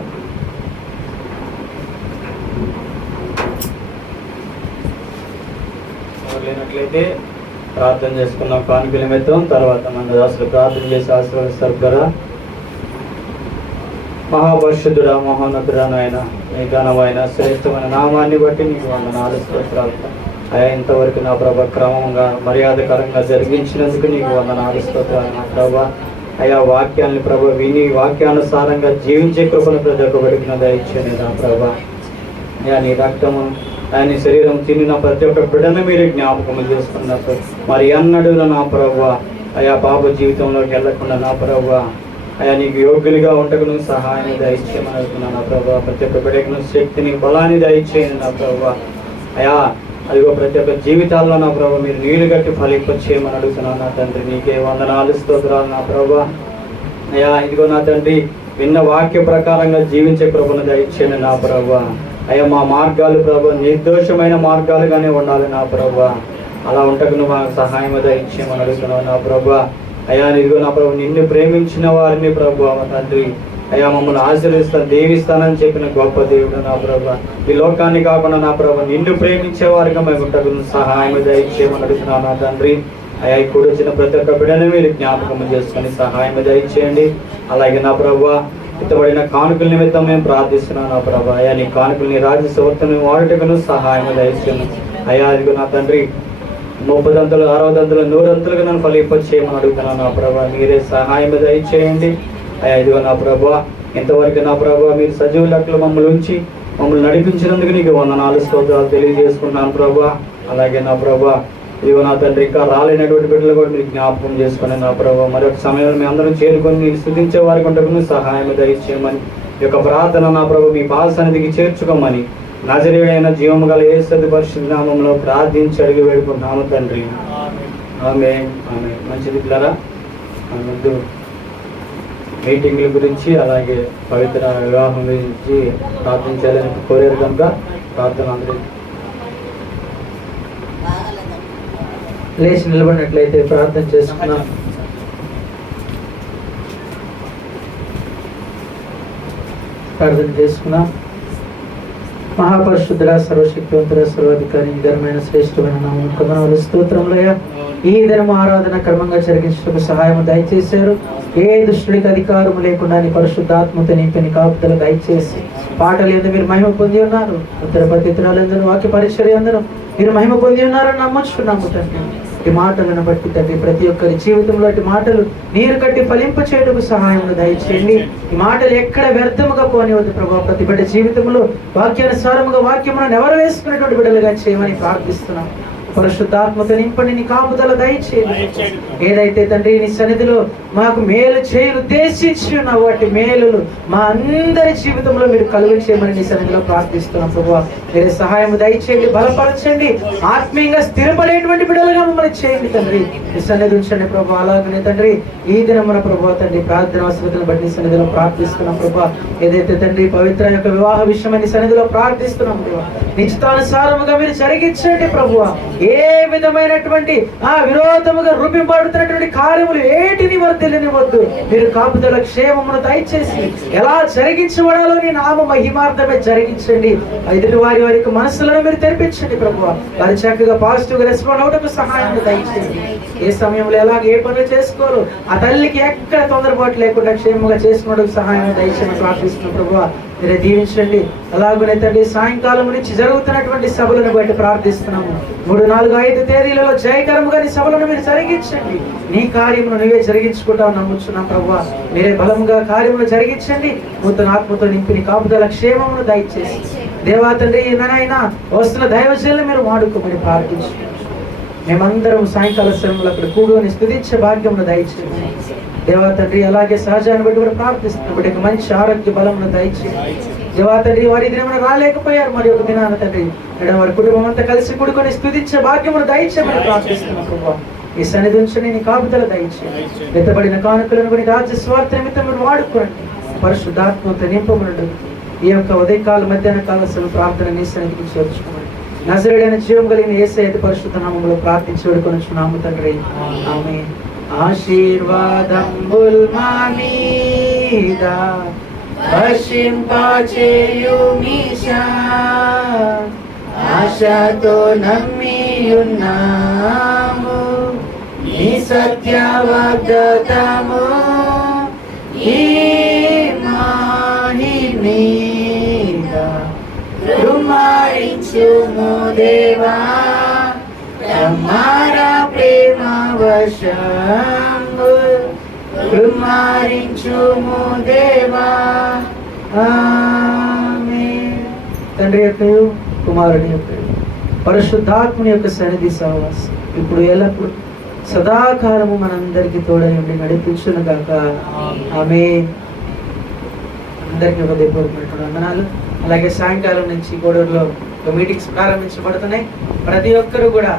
లేనట్లయితే ప్రార్థన చేసుకున్నాం. కానుకల నిమిత్తం తర్వాత మన దాసులు ప్రార్థన చేసి ఆశీర్వదిస్తారు కదా. మహాపరిశుద్ధుడా, మహోన్నతుడా, నాయన నీ ఘనమైన శ్రేష్టమైన నామాన్ని బట్టి నీకు వందనాలు స్తోత్రాలు. అయ్యా, ఇంతవరకు నా ప్రభ క్రమంగా మర్యాదకరంగా జరిగించినందుకు నీకు వందనాలు స్తోత్రాలు. నా ప్రభ అయ్యా, వాక్యాన్ని ప్రభ విని వాక్యానుసారంగా జీవించే కృపను ప్రతి ఒక్క బడికిన దయచేయండి నా ప్రభ. అయ్యా, నీ రక్తము ఆయన శరీరం తిన్న ప్రతి ఒక్క బిడ్డను మీరు జ్ఞాపకం చేసుకున్నప్పుడు మరి అన్నడు నా ప్రభు అయా పాప జీవితంలోకి వెళ్లకుండా నా ప్రభు అయా నీకు యోగ్యులుగా ఉండకు నువ్వు సహాయాన్ని దయచేయమని అడుగుతున్నాను నా ప్రభు. ప్రతి ఒక్క బిడ్డకు శక్తిని బలాన్ని దయచేయండి నా ప్రభు. అయా అదిగో ప్రతి ఒక్క జీవితాల్లో నా ప్రభు మీరు నీళ్లు గట్టి ఫలింపచేయమని అడుగుతున్నాను నా తండ్రి. నీకే వందనాలు స్తోత్రాలు నా ప్రభు. అయా ఇదిగో నా తండ్రి విన్న వాక్య ప్రకారంగా జీవించే కృపను దయచేయండి నా ప్రభు. అయ్యా మా మార్గాలు ప్రభు నిర్దోషమైన మార్గాలుగానే ఉండాలి నా ప్రభు. అలా ఉంటకు నువ్వు మాకు సహాయం దయచేయమని అడుగుతున్నావు నా ప్రభు. అయ్యా ఇదిగో నా ప్రభు నిన్ను ప్రేమించిన వారిని ప్రభు తండ్రి అయ్యా మమ్మల్ని ఆశీర్వదిస్తాను, దీవిస్తానని చెప్పిన గొప్ప దేవుడు నా ప్రభా. ఈ లోకాన్ని కాకుండా నా ప్రభా నిన్ను ప్రేమించే వారిగా మేము ఉంటకు సహాయం దయచేయమని అడుగుతున్నాను నా తండ్రి. అయ్యా ఇప్పుడు వచ్చిన ప్రతి ఒక్క బిడ్డను మీరు జ్ఞాపకం చేసుకొని సహాయం దయచేయండి. అలాగే నా ప్రభా ఎత్తబడిన కానుకల నిమిత్తం మేము ప్రార్థిస్తున్నాను నా ప్రభా. అయ్యా నీ కానుకలు నీ రాజ్య సువార్తను వాడుటకును సహాయం దయచేయండి. అయ్యా అదిగో నా తండ్రి 30 దంతులు 60 దంతులు 100 దంతులుగా నన్ను ఫలింపచేయమని అడుగుతున్నాను నా ప్రభా. మీరే సహాయం దయచేయండి. అయ్యా ఇదిగో నా ప్రభా ఇంతవరకు నా ప్రభా మీరు సజీవ లెక్కలు మమ్మల్ని ఉంచి మమ్మల్ని నడిపించినందుకు నీకు వందనాలు స్తోత్రాలు తెలియజేసుకుంటున్నాను ప్రభా. అలాగే నా ప్రభా ఇదిగో నా తండ్రి ఇంకా రాలేనటువంటి బిడ్డలు కూడా మీరు జ్ఞాపకం చేసుకుని నా ప్రభా మరొక సమయంలో మీ అందరం చేరుకొని మీరు స్తుతించే వారికి ఉంటకు సహాయం దయచేయమని ఈ యొక్క ప్రార్థన నా ప్రభు మీ పాద సన్నిధికి చేర్చుకోమని నజరేయుడైన జీవము గల యేసు పరిశుద్ధ నామములో ప్రార్థించి అడిగి వేడుకుంటున్నాము తండ్రి. ఆమేన్. ఆమేన్. మంచిది పిల్లరా, ముందు మీటింగ్ల గురించి అలాగే పవిత్ర వివాహం గురించి ప్రార్థించాలని కోరారు కనుక ప్రార్థన అందరూ లేచి నిలబడినట్లయితే ప్రార్థన చేసుకున్నాం. ప్రార్థన చేసుకున్నాం. మహాపరిశుద్ధుడ సర్వశక్తివంతుడ సర్వాధికారి ఘనమైన శ్రేష్ఠమైన నామమునకు వందనాలు స్తోత్రములయ్యా. ఈ దినము ఆరాధన క్రమంగా జరిగించడానికి సహాయం దయచేశారు. ఏ దుష్టుడికి అధికారం లేకుండా నీ పరిశుద్ధాత్మతో నింపిన కాపుదలు దయచేసి పాటలు ఎందుకు మీరు మహిమ పొంది ఉన్నారు. ఉత్తర పతిత్రాలందరూ వాక్య పరిచర్య అందరూ మీరు మహిమ పొంది ఉన్నారని నమ్మొచ్చున్నాము తండ్రి. ఈ మాటలను బట్టి తండ్రి ప్రతి ఒక్కరి జీవితంలో ఈ మాటలు నీరు కట్టి ఫలింప చేయడానికి సహాయం దయచేయండి. ఈ మాటలు ఎక్కడ వ్యర్థముగా పోనివద్దు ప్రభావ. ప్రతి బిడ్డ జీవితంలో వాక్యానుసారముగా వాక్యమును నెవరు వేసుకున్నటువంటి బిడ్డలుగా చేయమని ప్రార్థిస్తున్నాం. పరిశుద్ధాత్మతో నింపండి, నీ కాపుదల దయచేయండి. ఏదైతే తండ్రి నీ సన్నిధిలో మాకు మేలు చేయను ఉద్దేశించి ఉన్న వాటి మేలులు మా అందరి జీవితంలో మీరు కలుగు చేయమని నీ సన్నిధిలో ప్రార్థిస్తున్నాం ప్రభువా. మీరే సహాయం దయచేయండి, బలపరచండి, ఆత్మీయంగా స్థిరపడేటువంటి బిడ్డలుగా మమ్మల్ని చేయండి తండ్రి. నీ సన్నిధి ఉంచండి ప్రభు. అలాగనే తండ్రి ఈ దినమున ప్రభు తండ్రి ప్రార్థన అవసరతను బట్టి నీ సన్నిధిలో ప్రార్థిస్తున్నాం ప్రభు. ఏదైతే తండ్రి పవిత్ర యొక్క వివాహ విషయమై నీ సన్నిధిలో ప్రార్థిస్తున్నాం ప్రభు. నిశ్చితానుసారముగా మీరు జరిగించండి ప్రభు. ఏ విధమైనటువంటి విరోధముగా రూపింపబడుతున్నటువంటి కార్యములు ఏటిని వారు తెలియనివద్దు. మీరు కాపుదల క్షేమమును దయచేసి ఎలా జరిగించబడాలో నీ నామ మహిమార్థమే జరిగించండి. ఎదుటి వారి వారికి మనసులను మీరు తెరిపించండి ప్రభు. వారి చక్కగా పాజిటివ్ గా రెస్పాండ్ అవడానికి సహాయం దయచేయండి. ఏ సమయంలో ఎలాగ ఏ పనులు చేసుకోరు ఆ తల్లికి ఎక్కడ తొందరపాటు లేకుండా క్షేమంగా చేసుకోవడానికి సహాయం దయచేసి ప్రార్థిస్తున్నాం ప్రభు. మీరే దీవించండి. అలాగనే తండ్రి సాయంకాలం నుంచి జరుగుతున్నటువంటి సభలను బట్టి ప్రార్థిస్తున్నాము. 3, 4, 5 తేదీలలో జయకరముగా నీ సభలను మీరు జరిగించండి. నీ కార్యమును నువ్వే జరిగించుకుంటావు నమ్ముచున్నాం ప్రభు. మీరే బలముగా కార్యమును జరిగించండి. నూతన ఆత్మతో నింపి నీ కాపుదల క్షేమమును దయచేసి దేవా తండ్రి ఏమైనా వస్తున్న దైవజనులు మీరు వాడుకోమని ప్రార్థించండి. మేమందరం సాయంకాల సమయంలో అక్కడ కూడుకొని స్తుతించే భాగ్యమును దయచేయండి దేవా తండ్రి. అలాగే సహజాన్ని బట్టి కూడా ప్రార్థిస్తున్నాం. బిడ్డకి మంచి ఆరోగ్య బలమును దయచేయండి దేవా తండ్రి. వారి దినమున రాలేకపోయారు, మరి ఒక దినాన తండ్రి వారి కుటుంబం అంతా కలిసి కూడుకొని స్తుతించే భాగ్యమును దయచేయమని ప్రార్థిస్తున్నాం ప్రభు. ఈ సన్నిధి ఉంచండి, నీ కాపుదల దయచేయండి. ఎత్తబడిన కానుకలను కొన్ని రాజ్య స్వార్థ నిమిత్తం మీరు వాడుకోండి. పరిశుద్ధాత్మతో నింపమనండి. ఈ యొక్క ఉదయకాల మధ్యాహ్న కాల ప్రార్థన నీ సన్నిధికి చేర్చుకోండి. నజరేయుడైన జీవం కలిగిన యేసయ్య పరిశుద్ధ నామములో ప్రార్థించి వేడుకొనుచున్నాము తండ్రి. ఆమేన్. ఆశీర్వాదంబుల్ మా మీద వర్షింపచేయు మీషా, ఆశతో నమ్మియున్నాము నీ సత్య వాగ్దానము. ఈ మాని మీద కృమారించుము దేవా, తమారా ప్రేమ వర్షము కృమారించుము దేవా. ఆమేన్. తండ్రి యొక్క కుమారుని యొక్క పరిశుద్ధాత్మని యొక్క సన్నిధి సహవాసం ఇప్పుడు ఎల్లప్పుడు సదాకాలము మనందరికీ తోడై ఉండి నడిపించును గాక. ఆమేన్. అందరికీ హృదయపూర్వకమైన వందనాలు. అలాగే సాయంకాలం నుంచి గూడూరులో మీటింగ్స్ ప్రారంభించబడుతున్నాయి. ప్రతి ఒక్కరు కూడా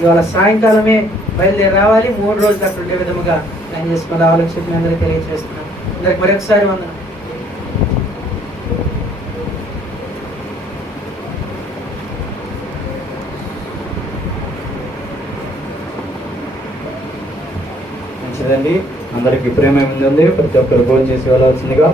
ఇవాళ సాయంకాలమే బయలుదేరి రావాలి. 3 రోజులు అక్కడ ఉండే విధముగా ప్లాన్ చేసుకుని రావాలని చెప్పి అందరికీ తెలియజేస్తున్నాను. అందరికి మరొకసారి వందనం. మంచిదండి. అందరికి ప్రేమ ఉంది. ప్రతి ఒక్కరు భోజనం చేసి వెళ్ళాల్సిందిగా